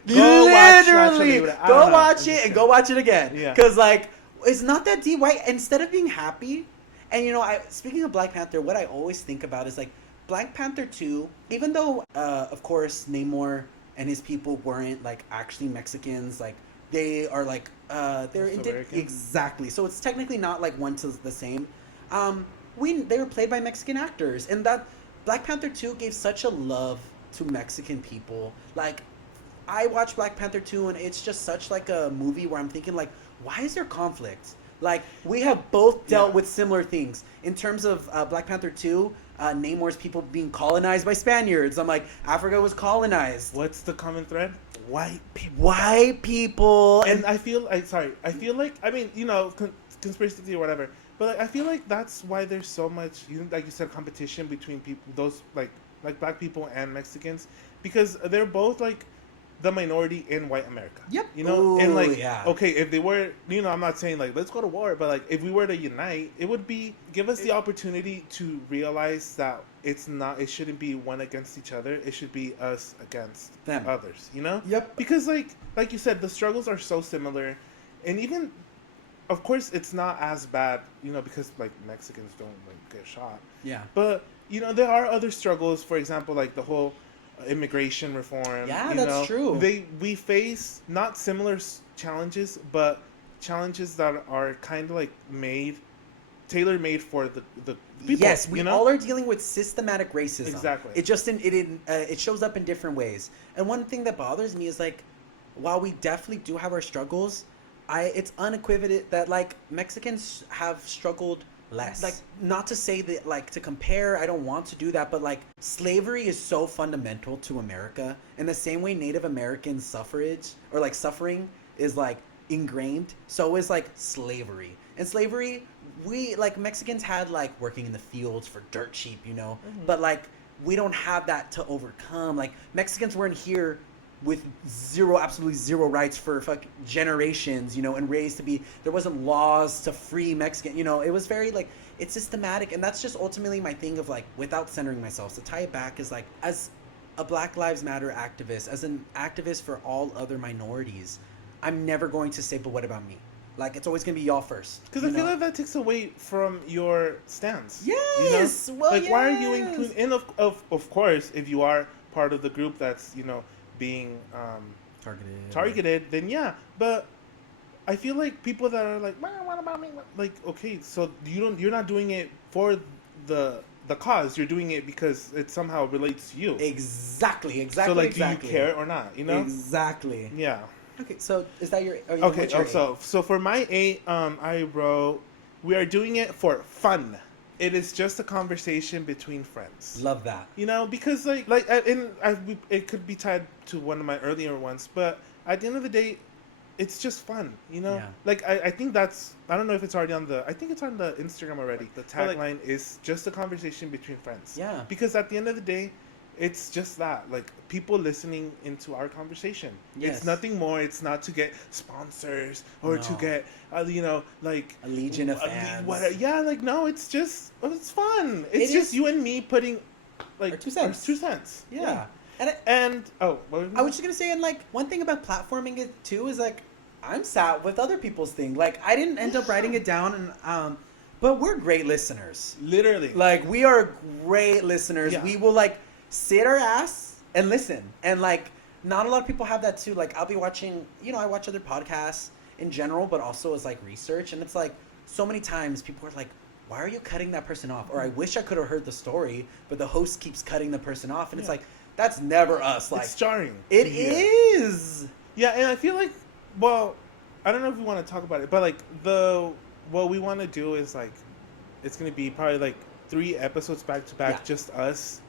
Go watch it and go watch it again. Yeah. Because like, it's not that deep. Why? Instead of being happy, and you know, speaking of Black Panther, what I always think about is like Black Panther 2. Even though, of course, Namor and his people weren't like actually Mexicans, like they are like they're exactly. So it's technically not like one to the same. They were played by Mexican actors, and that Black Panther 2 gave such a love to Mexican people. Like, I watched Black Panther 2, and it's just such like a movie where I'm thinking like, why is there conflict? Like, we have both dealt with similar things. In terms of Black Panther 2, Namor's people being colonized by Spaniards. I'm like, Africa was colonized. What's the common thread? White people. White people. And I feel like, I mean, you know, conspiracy theory or whatever, but like, I feel like that's why there's so much, like you said, competition between people, those like black people and Mexicans, because they're both like the minority in white America. Yep. You know, ooh, and like, okay, if they were, you know, I'm not saying like let's go to war, but like if we were to unite, it would be give us the opportunity to realize that it shouldn't be one against each other. It should be us against others. You know. Yep. Because like you said, the struggles are so similar, and even, of course, it's not as bad, you know, because like Mexicans don't like get shot. Yeah. But you know, there are other struggles. For example, like the whole immigration reform. Yeah, that's true. We face not similar challenges, but challenges that are kind of like tailor-made for the people. Yes, we all are dealing with systematic racism. Exactly. It shows up in different ways. And one thing that bothers me is like, while we definitely do have our struggles, it's unequivocal that like Mexicans have struggled less. Like, not to say that, like, to compare, I don't want to do that, but, like, slavery is so fundamental to America. In the same way Native American suffrage, or, like, suffering is, like, ingrained, so is, like, slavery. And slavery, we, like, Mexicans had, like, working in the fields for dirt cheap, you know? Mm-hmm. But, like, we don't have that to overcome. Like, Mexicans weren't here with absolutely zero rights for generations, you know, and raised to be, there wasn't laws to free Mexican, you know, it was very like, it's systematic. And that's just ultimately my thing of like, without centering myself, to tie it back is like, as a Black Lives Matter activist, as an activist for all other minorities, I'm never going to say, but what about me? Like, it's always going to be y'all first. Because I feel like that takes away from your stance. Yes! You know? Well, like, yes. Why are you including, and of course, if you are part of the group that's, you know, being targeted, then yeah. But I feel like people that are like, what about me? Like, okay, so you're not doing it for the cause. You're doing it because it somehow relates to you. Exactly. So like, do you care or not? You know? Exactly. Yeah. Okay, so is that your... Okay, so for my 8, I wrote, we are doing it for fun. It is just a conversation between friends. Love that. You know, because it could be tied to one of my earlier ones, but at the end of the day, it's just fun, you know? Yeah. Like, I think that's, I don't know if it's already I think it's on the Instagram already. The But, tagline is just a conversation between friends. Yeah. Because at the end of the day, it's just that, like, people listening into our conversation. Yes. It's nothing more. It's not to get sponsors or to No. get, like... A legion of fans. Yeah, like, no, it's just, it's fun. It's It just is- you and me putting, like... Our 2 cents. Our 2 cents. Yeah. And what I was just gonna say, and like one thing about platforming it too is like I'm sat with other people's thing. Like I didn't end up writing it down, and but we're great listeners. literally. Like we are great listeners. Yeah. We will like sit our ass and listen, and like not a lot of people have that too. Like I'll be watching, I watch other podcasts in general, but also as like research, and it's like so many times people are like, why are you cutting that person off? Or I wish I could have heard the story, but the host keeps cutting the person off, and it's like, that's never us. Like it's jarring. it is. Yeah, and I feel like, well, I don't know if we want to talk about it, but like what we want to do is like, it's gonna be probably like 3 episodes back to back, just us,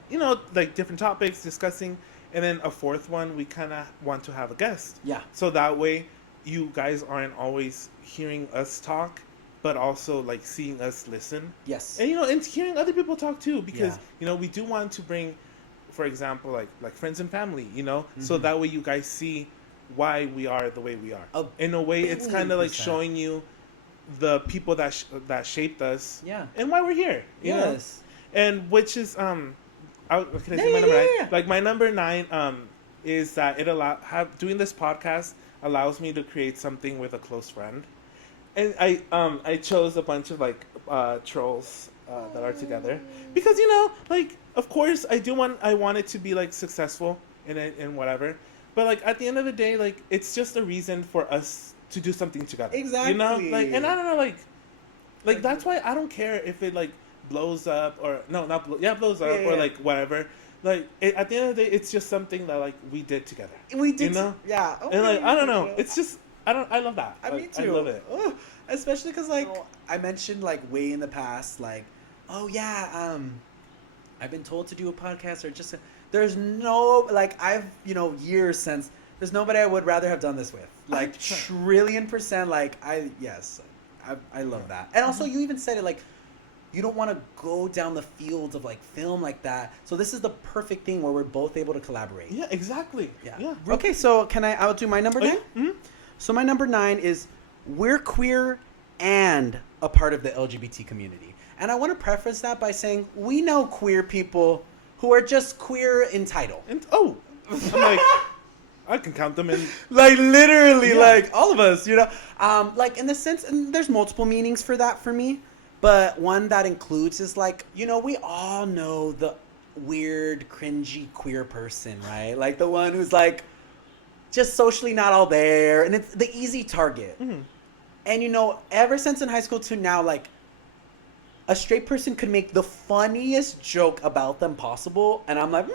like different topics discussing, and then a 4th one we kind of want to have a guest. Yeah. So that way, you guys aren't always hearing us talk, but also like seeing us listen. Yes. And and hearing other people talk too, because we do want to bring, for example, like friends and family, so that way you guys see why we are the way we are. In a way, it's kind of like showing you the people that shaped us, and why we're here. You know? And which is can I say my number 9? Yeah. Like my number 9 is that doing this podcast allows me to create something with a close friend, and I chose a bunch of like trolls that are together because like of course I want it to be like successful and whatever, but like at the end of the day, like it's just a reason for us to do something together. Exactly. Like, and I don't know, like that's why I don't care if it like blows up or blows up or like whatever. Like at the end of the day, it's just something that like we did together. We did, yeah. And like I don't know, it's just I love that. Me too. I love it. Oh, especially because like I mentioned like way in the past, like I've been told to do a podcast or just there's no like I've years since there's nobody I would rather have done this with, like 1,000,000,000%. Like I love that. And also you even said it like you don't want to go down the fields of like film like that, so this is the perfect thing where we're both able to collaborate. Yeah, exactly. Yeah. Okay, so I'll do my number 9. Mm-hmm. So my number 9 is we're queer and a part of the LGBT community. And I want to preface that by saying we know queer people who are just queer in title. And I'm like, I can count them in. Like literally, like all of us, like in the sense, and there's multiple meanings for that for me, but one that includes is like, we all know the weird, cringy queer person, right? Like the one who's like just socially not all there, and it's the easy target. Mm-hmm. And ever since in high school to now, like a straight person could make the funniest joke about them possible, and I'm like,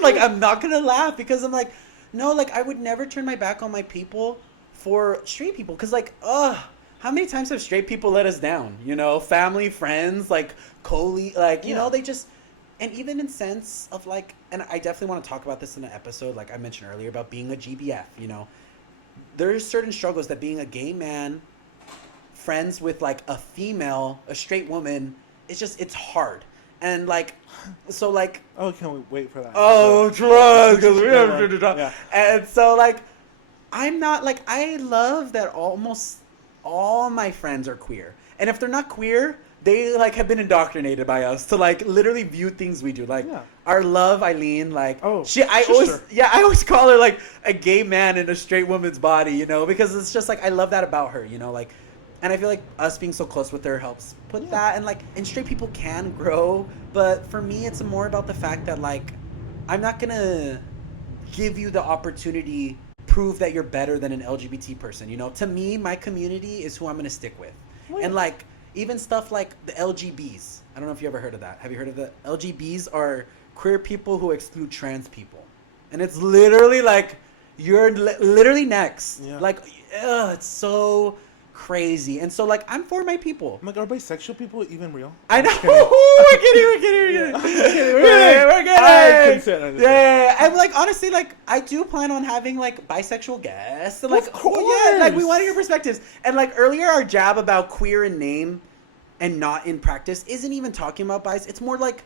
like I'm not gonna laugh because I'm like, no, like I would never turn my back on my people for straight people, because like, how many times have straight people let us down? Family, friends, like colleagues, like they just. And even in sense of like, and I definitely want to talk about this in an episode, like I mentioned earlier, about being a GBF, there's certain struggles that being a gay man, friends with like a straight woman, it's hard. And like, so like. Oh, can we wait for that? Oh, drugs, because we have to do drugs. Yeah. And so like, I'm not like, I love that almost all my friends are queer. And if they're not queer, they like have been indoctrinated by us to like literally view things we do. Like our love, Eileen, like I always call her like a gay man in a straight woman's body, because it's just like I love that about her, like, and I feel like us being so close with her helps put that, and like, and straight people can grow, but for me it's more about the fact that like I'm not gonna give you the opportunity prove that you're better than an LGBT person, To me, my community is who I'm gonna stick with. And like even stuff like the LGBs. I don't know if you ever heard of that. Have you heard of the LGBs? Are queer people who exclude trans people. And it's literally like you're literally next. Yeah. Like, it's so crazy. And so, like, I'm for my people. I'm like, are bisexual people even real? I know. I'm just kidding. We're kidding. We're kidding. I consent. Yeah. I'm like, honestly, like, I do plan on having, like, bisexual guests. And, like, Of course. yeah, like, we want to hear perspectives. And, like, earlier, our jab about queer in name and not in practice isn't even talking about bis. It's more like,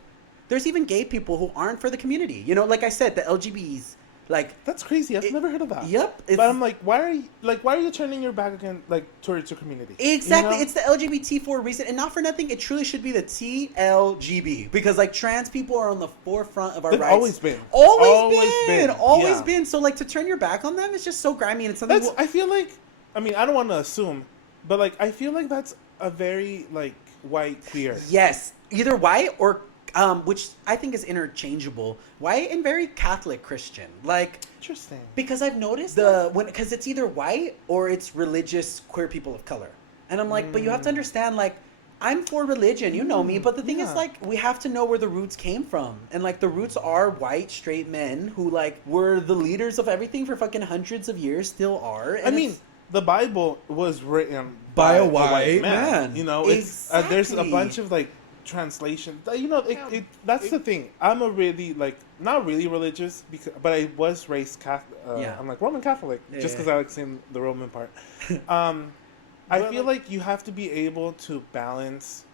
there's even gay people who aren't for the community. You know, like I said, the LGBTs. Like, that's crazy. I've never heard of that. Yep. But I'm like, why are you turning your back again, like, towards your community? Exactly. You know? It's the LGBT for a reason, and not for nothing. It truly should be the TLGB, because like trans people are on the forefront of our rights. Always been. Always been. So like to turn your back on them is just so grimy, and it's something. I feel like, I mean, I don't want to assume, but like I feel like that's a very like white queer. Yes, either white or. Which I think is interchangeable, white and very Catholic Christian. Like, interesting. Because I've noticed because it's either white or it's religious queer people of color, and I'm like, but you have to understand, like, I'm for religion, you know me, but the thing is, like, we have to know where the roots came from, and like the roots are white straight men who like were the leaders of everything for fucking hundreds of years, still are. And I mean, the Bible was written by a white man. You know, exactly. There's a bunch of like translation. You know, that's the thing. I'm a really like not really religious but I was raised Catholic. I'm like Roman Catholic just because I like saying the Roman part. I feel like you have to be able to balance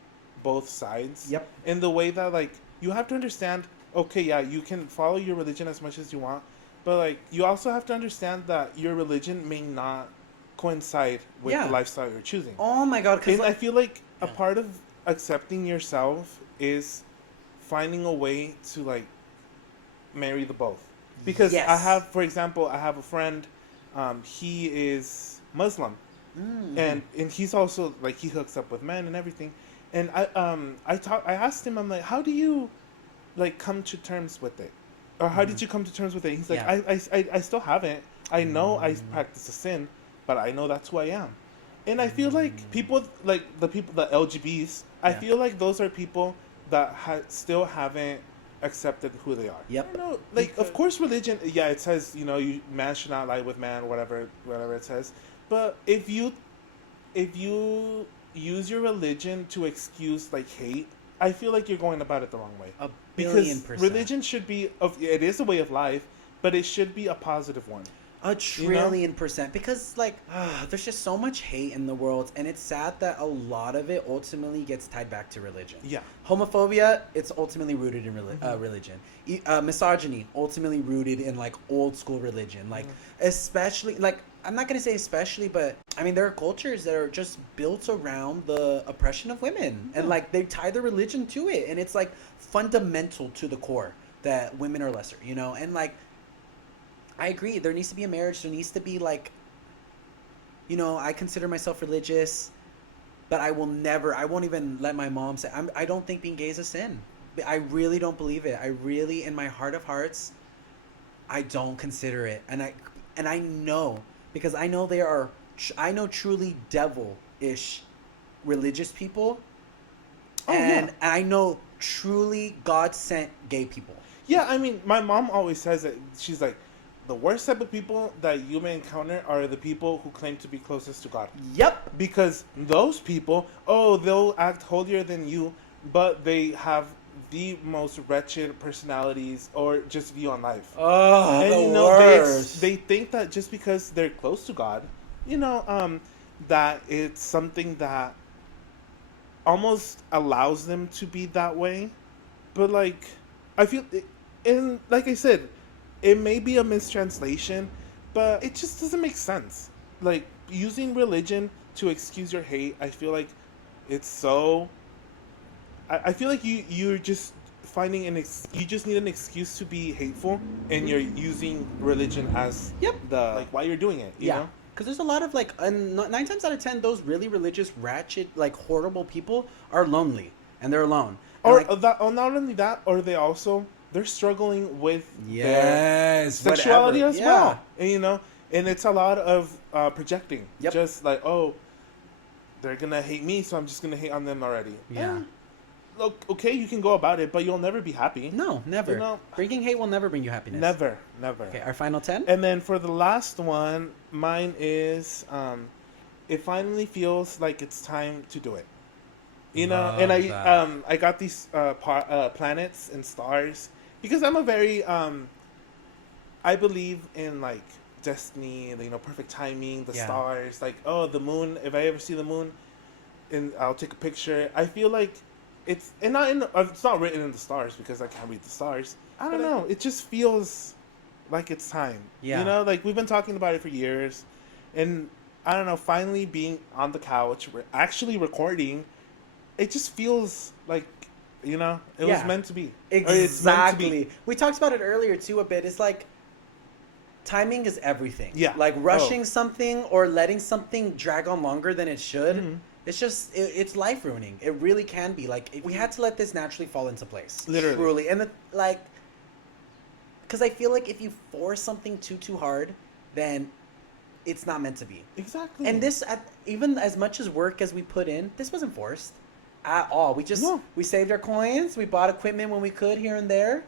both sides. Yep. In the way that like you have to understand. Okay, yeah, you can follow your religion as much as you want, but like you also have to understand that your religion may not coincide with the lifestyle you're choosing. Oh my god! And I feel like a part of accepting yourself is finding a way to like marry the both, because I have a friend, he is Muslim, and he's also like he hooks up with men and everything, and I asked him, I'm like, how do you like come to terms with it, or how did you come to terms with it? He's like, I still haven't. I know I practice a sin, but I know that's who I am. And I feel like people, like the LGBs, I feel like those are people that still haven't accepted who they are. Yep. You know, like, of course, religion, it says, you know, man should not lie with man, whatever it says. But if you use your religion to excuse, like, hate, I feel like you're going about it the wrong way. Because religion should be, it is a way of life, but it should be a positive one. 1,000,000,000%, because like there's just so much hate in the world, and it's sad that a lot of it ultimately gets tied back to religion. Homophobia, it's ultimately rooted in religion. Misogyny, ultimately rooted in like old school religion, like especially, like, I'm not gonna say especially, but I mean there are cultures that are just built around the oppression of women, and like they tie their religion to it, and it's like fundamental to the core that women are lesser, you know. And like, I agree. There needs to be a marriage. There needs to be, like, you know, I consider myself religious, but I won't even let my mom say, I don't think being gay is a sin. I really don't believe it. I really, in my heart of hearts, I don't consider it. And I know, because I know I know truly devil-ish religious people. And I know truly God-sent gay people. Yeah, I mean, my mom always says that. She's like, the worst type of people that you may encounter are the people who claim to be closest to God. Yep. Because those people, they'll act holier than you, but they have the most wretched personalities or just view on life. Oh, and the worst. They think that just because they're close to God, you know, that it's something that almost allows them to be that way. But like, I feel, and like I said, it may be a mistranslation, but it just doesn't make sense. Like, using religion to excuse your hate, I feel like it's so... I feel like you're just finding you just need an excuse to be hateful, and you're using religion as like, why you're doing it, you know? Because there's a lot of, like, 9 times out of 10, those really religious, ratchet, like, horrible people are lonely, and they're alone. And or like, not only that, or they're struggling with their sexuality as well. And, you know, and it's a lot of projecting. Just like, they're going to hate me, so I'm just going to hate on them already. okay, you can go about it, but you'll never be happy. No, never. You know? Bringing hate will never bring you happiness. Never. Okay, our final 10? And then for the last one, mine is it finally feels like it's time to do it. You know, and I got these planets and stars because I'm a very I believe in like destiny, you know, perfect timing, the stars, like the moon. If I ever see the moon, and I'll take a picture. I feel like it's not written in the stars because I can't read the stars. I don't know. It just feels like it's time. Yeah. You know, like we've been talking about it for years, and I don't know. Finally, being on the couch, we're actually recording. It just feels like, you know, it was meant to be. Exactly. It's meant to be. We talked about it earlier too a bit. It's like timing is everything. Yeah. Like rushing something or letting something drag on longer than it should. Mm-hmm. It's just, it's life ruining. It really can be. Like, we had to let this naturally fall into place. Literally. Truly. And, because I feel like if you force something too hard, then it's not meant to be. Exactly. And this, even as much as work as we put in, this wasn't forced at all. We saved our coins. We bought equipment when we could here and there.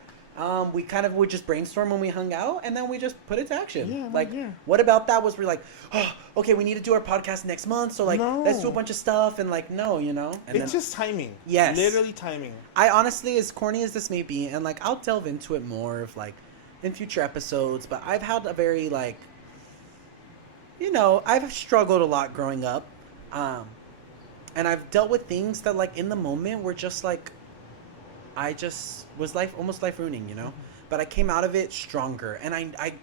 We kind of would just brainstorm when we hung out, and then we just put it to action. Yeah, what about that was we're like, oh, okay, we need to do our podcast next month, so let's do a bunch of stuff, and no, you know. And it's just timing. Yes. Literally timing. I honestly, as corny as this may be, and I'll delve into it more of in future episodes, but I've had a very you know, I've struggled a lot growing up, and I've dealt with things that in the moment were just I just was almost life ruining, you know, but I came out of it stronger. And I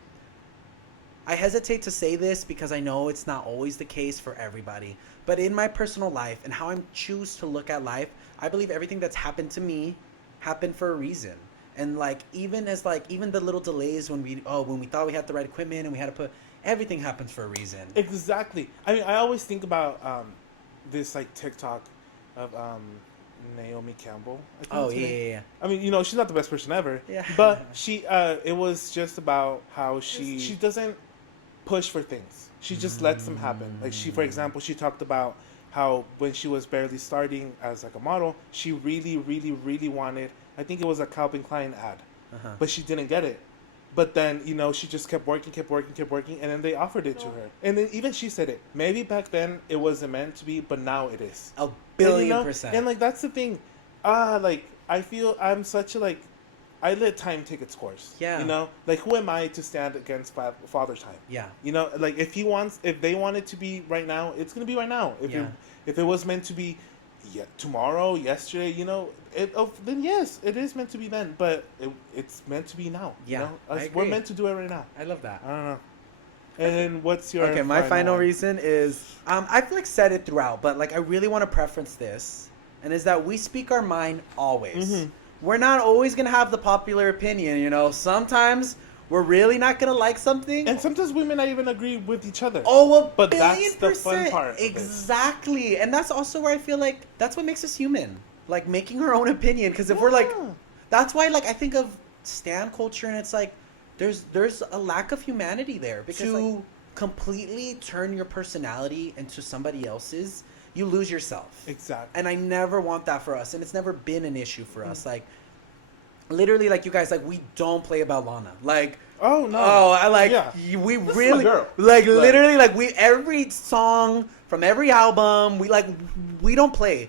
hesitate to say this because I know it's not always the case for everybody, but in my personal life and how I choose to look at life, I believe everything that's happened to me happened for a reason. And even the little delays when we thought we had the right equipment and we had to put, everything happens for a reason. Exactly. I mean, I always think about this TikTok of Naomi Campbell. Yeah. I mean, you know, she's not the best person ever. Yeah. But she, it was just about how she doesn't push for things. She just lets them happen. For example, she talked about how when she was barely starting as a model, she really, really, really wanted, I think it was a Calvin Klein ad, but she didn't get it. But then, you know, she just kept working, and then they offered it to her. And then even she said it. Maybe back then it wasn't meant to be, but now it is. 1,000,000,000%. And that's the thing. I feel I'm such a I let time take its course. Yeah. You know, who am I to stand against father time? Yeah. You know, if they want it to be right now, it's gonna be right now. If it was meant to be, tomorrow, yesterday, you know, then yes, it is meant to be then. But it's meant to be now. Yeah. You know? I agree. We're meant to do it right now. I love that. I don't know. And then what's your okay? My final reason is I've said it throughout, but I really want to preference this, and is that we speak our mind always. Mm-hmm. We're not always gonna have the popular opinion, you know. Sometimes we're really not gonna like something, and sometimes we may not even agree with each other. Oh, but that's the fun part. Exactly, and that's also where I feel that's what makes us human, making our own opinion. Because if we're that's why I think of stan culture, and it's there's a lack of humanity there, because to completely turn your personality into somebody else's, you lose yourself. Exactly. And I never want that for us, and it's never been an issue for us. Literally, you guys, we don't play about Lana. Oh no. Oh, we this really literally we every song from every album we don't play,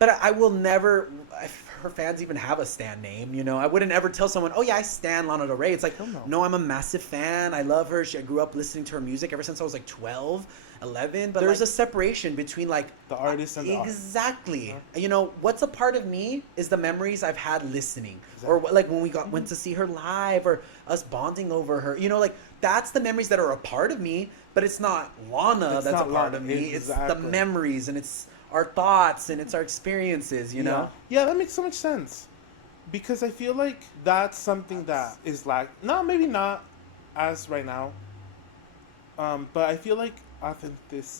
but I will never. If her fans even have a stan name, you know, I wouldn't ever tell someone, oh yeah, I stan Lana Del Rey. It's no, I'm a massive fan. I love her. I grew up listening to her music ever since I was 12, 11. But there's a separation between the artist and the art. Exactly. You know, what's a part of me is the memories I've had listening, or when we went to see her live, or us bonding over her. You know, that's the memories that are a part of me. But it's not Lana that's a part of me. Exactly. It's the memories, and it's our thoughts, and it's our experiences, you know? Yeah, that makes so much sense. Because I feel that's something that is maybe not as right now. But I feel authenticity.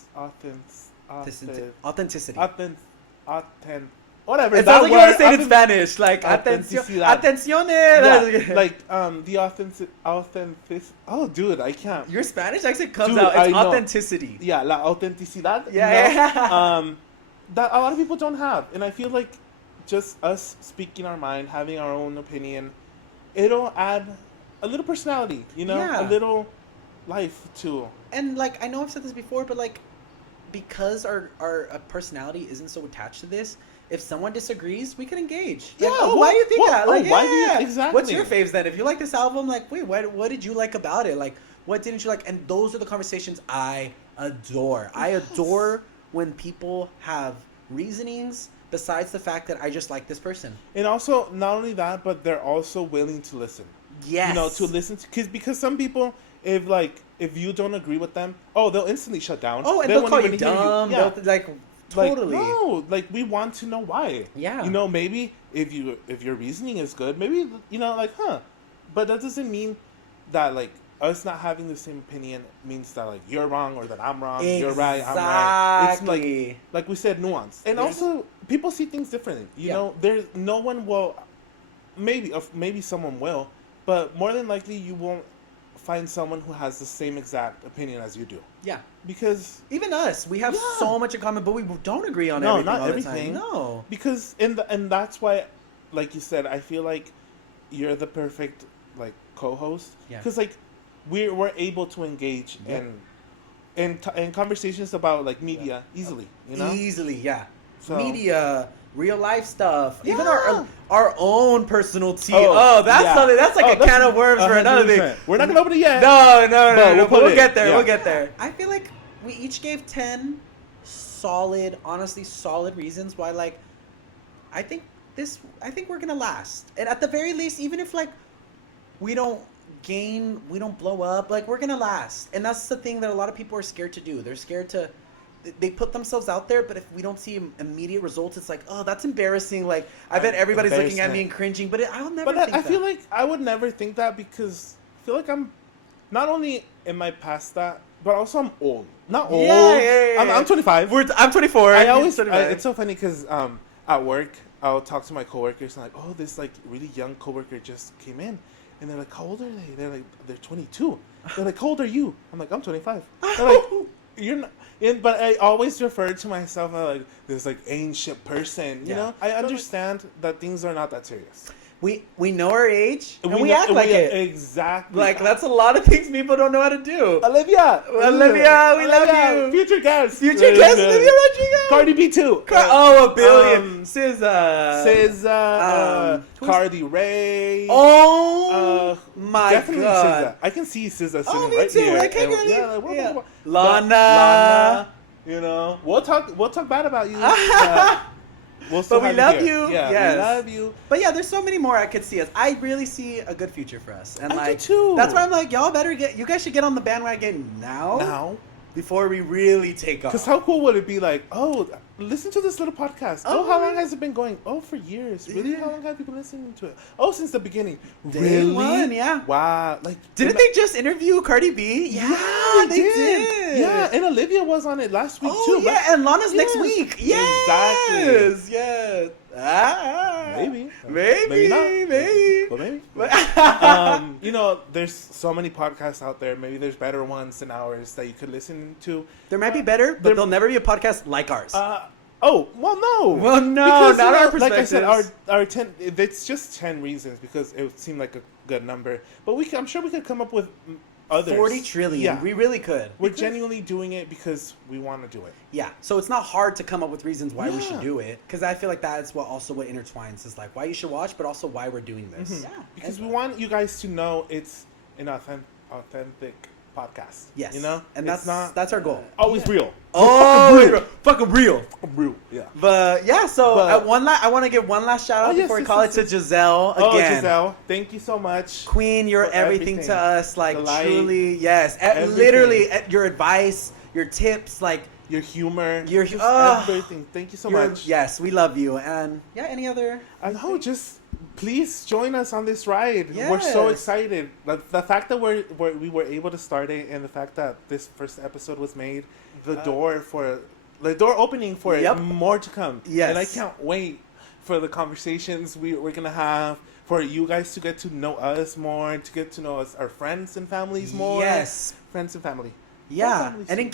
Whatever. It sounds like you want to say it in Spanish, atención. The authentic. Oh, dude, I can't. Your Spanish accent comes out. It's authenticity. Yeah, la autenticidad. Yeah. That a lot of people don't have, and I feel just us speaking our mind, having our own opinion, it'll add a little personality, Yeah. a little life to. And like I know I've said this before, but like because our personality isn't so attached to this, if someone disagrees, we can engage. Like, Yeah, why do you think that? Like, why do you yeah. exactly? What's your faves then? If you like this album, like, wait, what did you like about it? Like, what didn't you like? And those are the conversations I adore. I adore when people have reasonings besides the fact that I just like this person. And also, not only that, but they're also willing to listen. Yes. To listen to, because some people, if you don't agree with them, they'll instantly shut down. Oh, and They they'll won't call even you hear dumb. Yeah. They'll, like, totally. Like, no, like we want to know why. Yeah. Maybe if your reasoning is good, maybe but that doesn't mean that like us not having the same opinion means that like you're wrong or that I'm wrong. Exactly. You're right. I'm right. It's like we said, nuance, and also people see things differently. There's no one will. Maybe someone will, but more than likely you won't find someone who has the same exact opinion as you do. Yeah. Because even us, we have so much in common, but we don't agree on no, everything. not all everything. The time. No. Because and that's why, like you said, I feel like you're the perfect like co-host. Yeah. Because like we're able to engage in conversations about like media easily. Easily, yeah. So, media, real life stuff, Yeah. even our own personal tea. That's something. That's like a can of worms for another thing. We're not gonna open it yet. No. We'll get there. Yeah. We'll get there. I feel like we each gave 10 honestly solid reasons why. Like, I think we're gonna last, and at the very least, even if like we don't blow up, like we're gonna last. And that's the thing that a lot of people are scared to do. They're scared to. They put themselves out there, but if we don't see immediate results, it's like, oh, that's embarrassing. Like, I bet everybody's looking at me and cringing, but I'll never think that. But I feel like I would never think that because I feel like I'm not only am I past that, but also I'm old. Not old. Yeah. I'm 25. I'm 24. It's so funny because at work, I'll talk to my coworkers and like, oh, this like really young coworker just came in. And they're like, how old are they? They're like, they're 22. They're like, how old are you? I'm like, I'm 25. They're like, you're not. But I always refer to myself as like this like ancient person. You know, I understand that things are not that serious. We know our age and we act like it. Exactly. Like that's a lot of things people don't know how to do. Olivia, we love you. Future guest, Olivia Rodrigo. Cardi B too. A billion. SZA, Cardi Ray. Oh my definitely god. SZA. I can see SZA sitting me right too. here. I can't Lana. We'll talk bad about you. But we love you. Yeah, yes. we love you. But yeah, there's so many more I could see us. I really see a good future for us. And I do too. That's why I'm like, you guys should get on the bandwagon now. Before we really take off. Because how cool would it be like, listen to this little podcast. How long has it been going? For years. Really? Yeah. How long have people been listening to it? Since the beginning. Day really? one, yeah. Wow. Like, didn't they just interview Cardi B? Yeah, they did. Yeah, and Olivia was on it last week too. Yeah, and Lana's next week. Yes. Exactly. Yes. Maybe. Maybe not. But maybe. There's so many podcasts out there. Maybe there's better ones than ours that you could listen to. There might be better, but there'll never be a podcast like ours. No. Well, no, because, not our perspectives. Like I said, our 10. It's just 10 reasons because it seemed like a good number. But I'm sure we could come up with others. 40 trillion. Yeah. We really could. We're genuinely doing it because we want to do it. Yeah. So it's not hard to come up with reasons why we should do it. Because I feel like that's what intertwines is like why you should watch, but also why we're doing this. Mm-hmm. Yeah. Because we want you guys to know it's an authentic podcast. Yes. And that's our goal. Always real. Fucking real. Yeah. But yeah, so I want to give one last shout out before we call it to Giselle again. Oh, Giselle, thank you so much. Queen, you're everything to us. Like truly, yes. Literally, your advice, your tips, like your humor, everything. Thank you so much. Yes, we love you. And yeah, any other? Just please join us on this ride. Yes. We're so excited. The fact that we were able to start it, and the fact that this first episode was made, the door opening for more to come. Yes. And I can't wait for the conversations we're gonna have, for you guys to get to know us more, to get to know us, our friends and families more. Yes. Friends and family. Yeah. And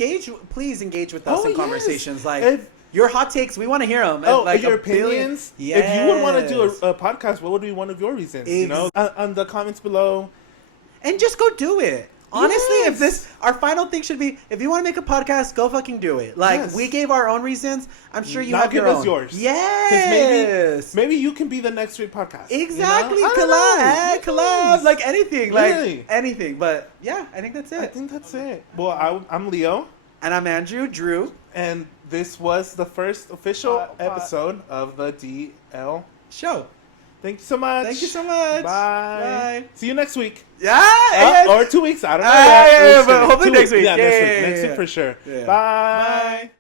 please engage with us in conversations. Like Your hot takes, we want to hear them. Oh, your opinions. Yes. If you would want to do a podcast, what would be one of your reasons? You know, on the comments below. And just go do it. Honestly, Yes. if this, our final thing should be, if you want to make a podcast, go fucking do it. Like, Yes. we gave our own reasons. I'm sure you Now have give your us own. yours. Yes. Maybe you can be the next week podcast. Exactly. You know? Collab. Like anything. Really. Like anything. But yeah, I think that's it. I think that's it. Well, I'm Leo. And I'm Andrew, Drew. And this was the first official episode of the DL Show. Thank you so much. Thank you so much. Bye. See you next week. Yeah. Or 2 weeks. I don't know. Yeah, but hopefully next week. Yeah, Yeah, next week. yeah, Next yeah. week for sure. Yeah. Bye. Bye.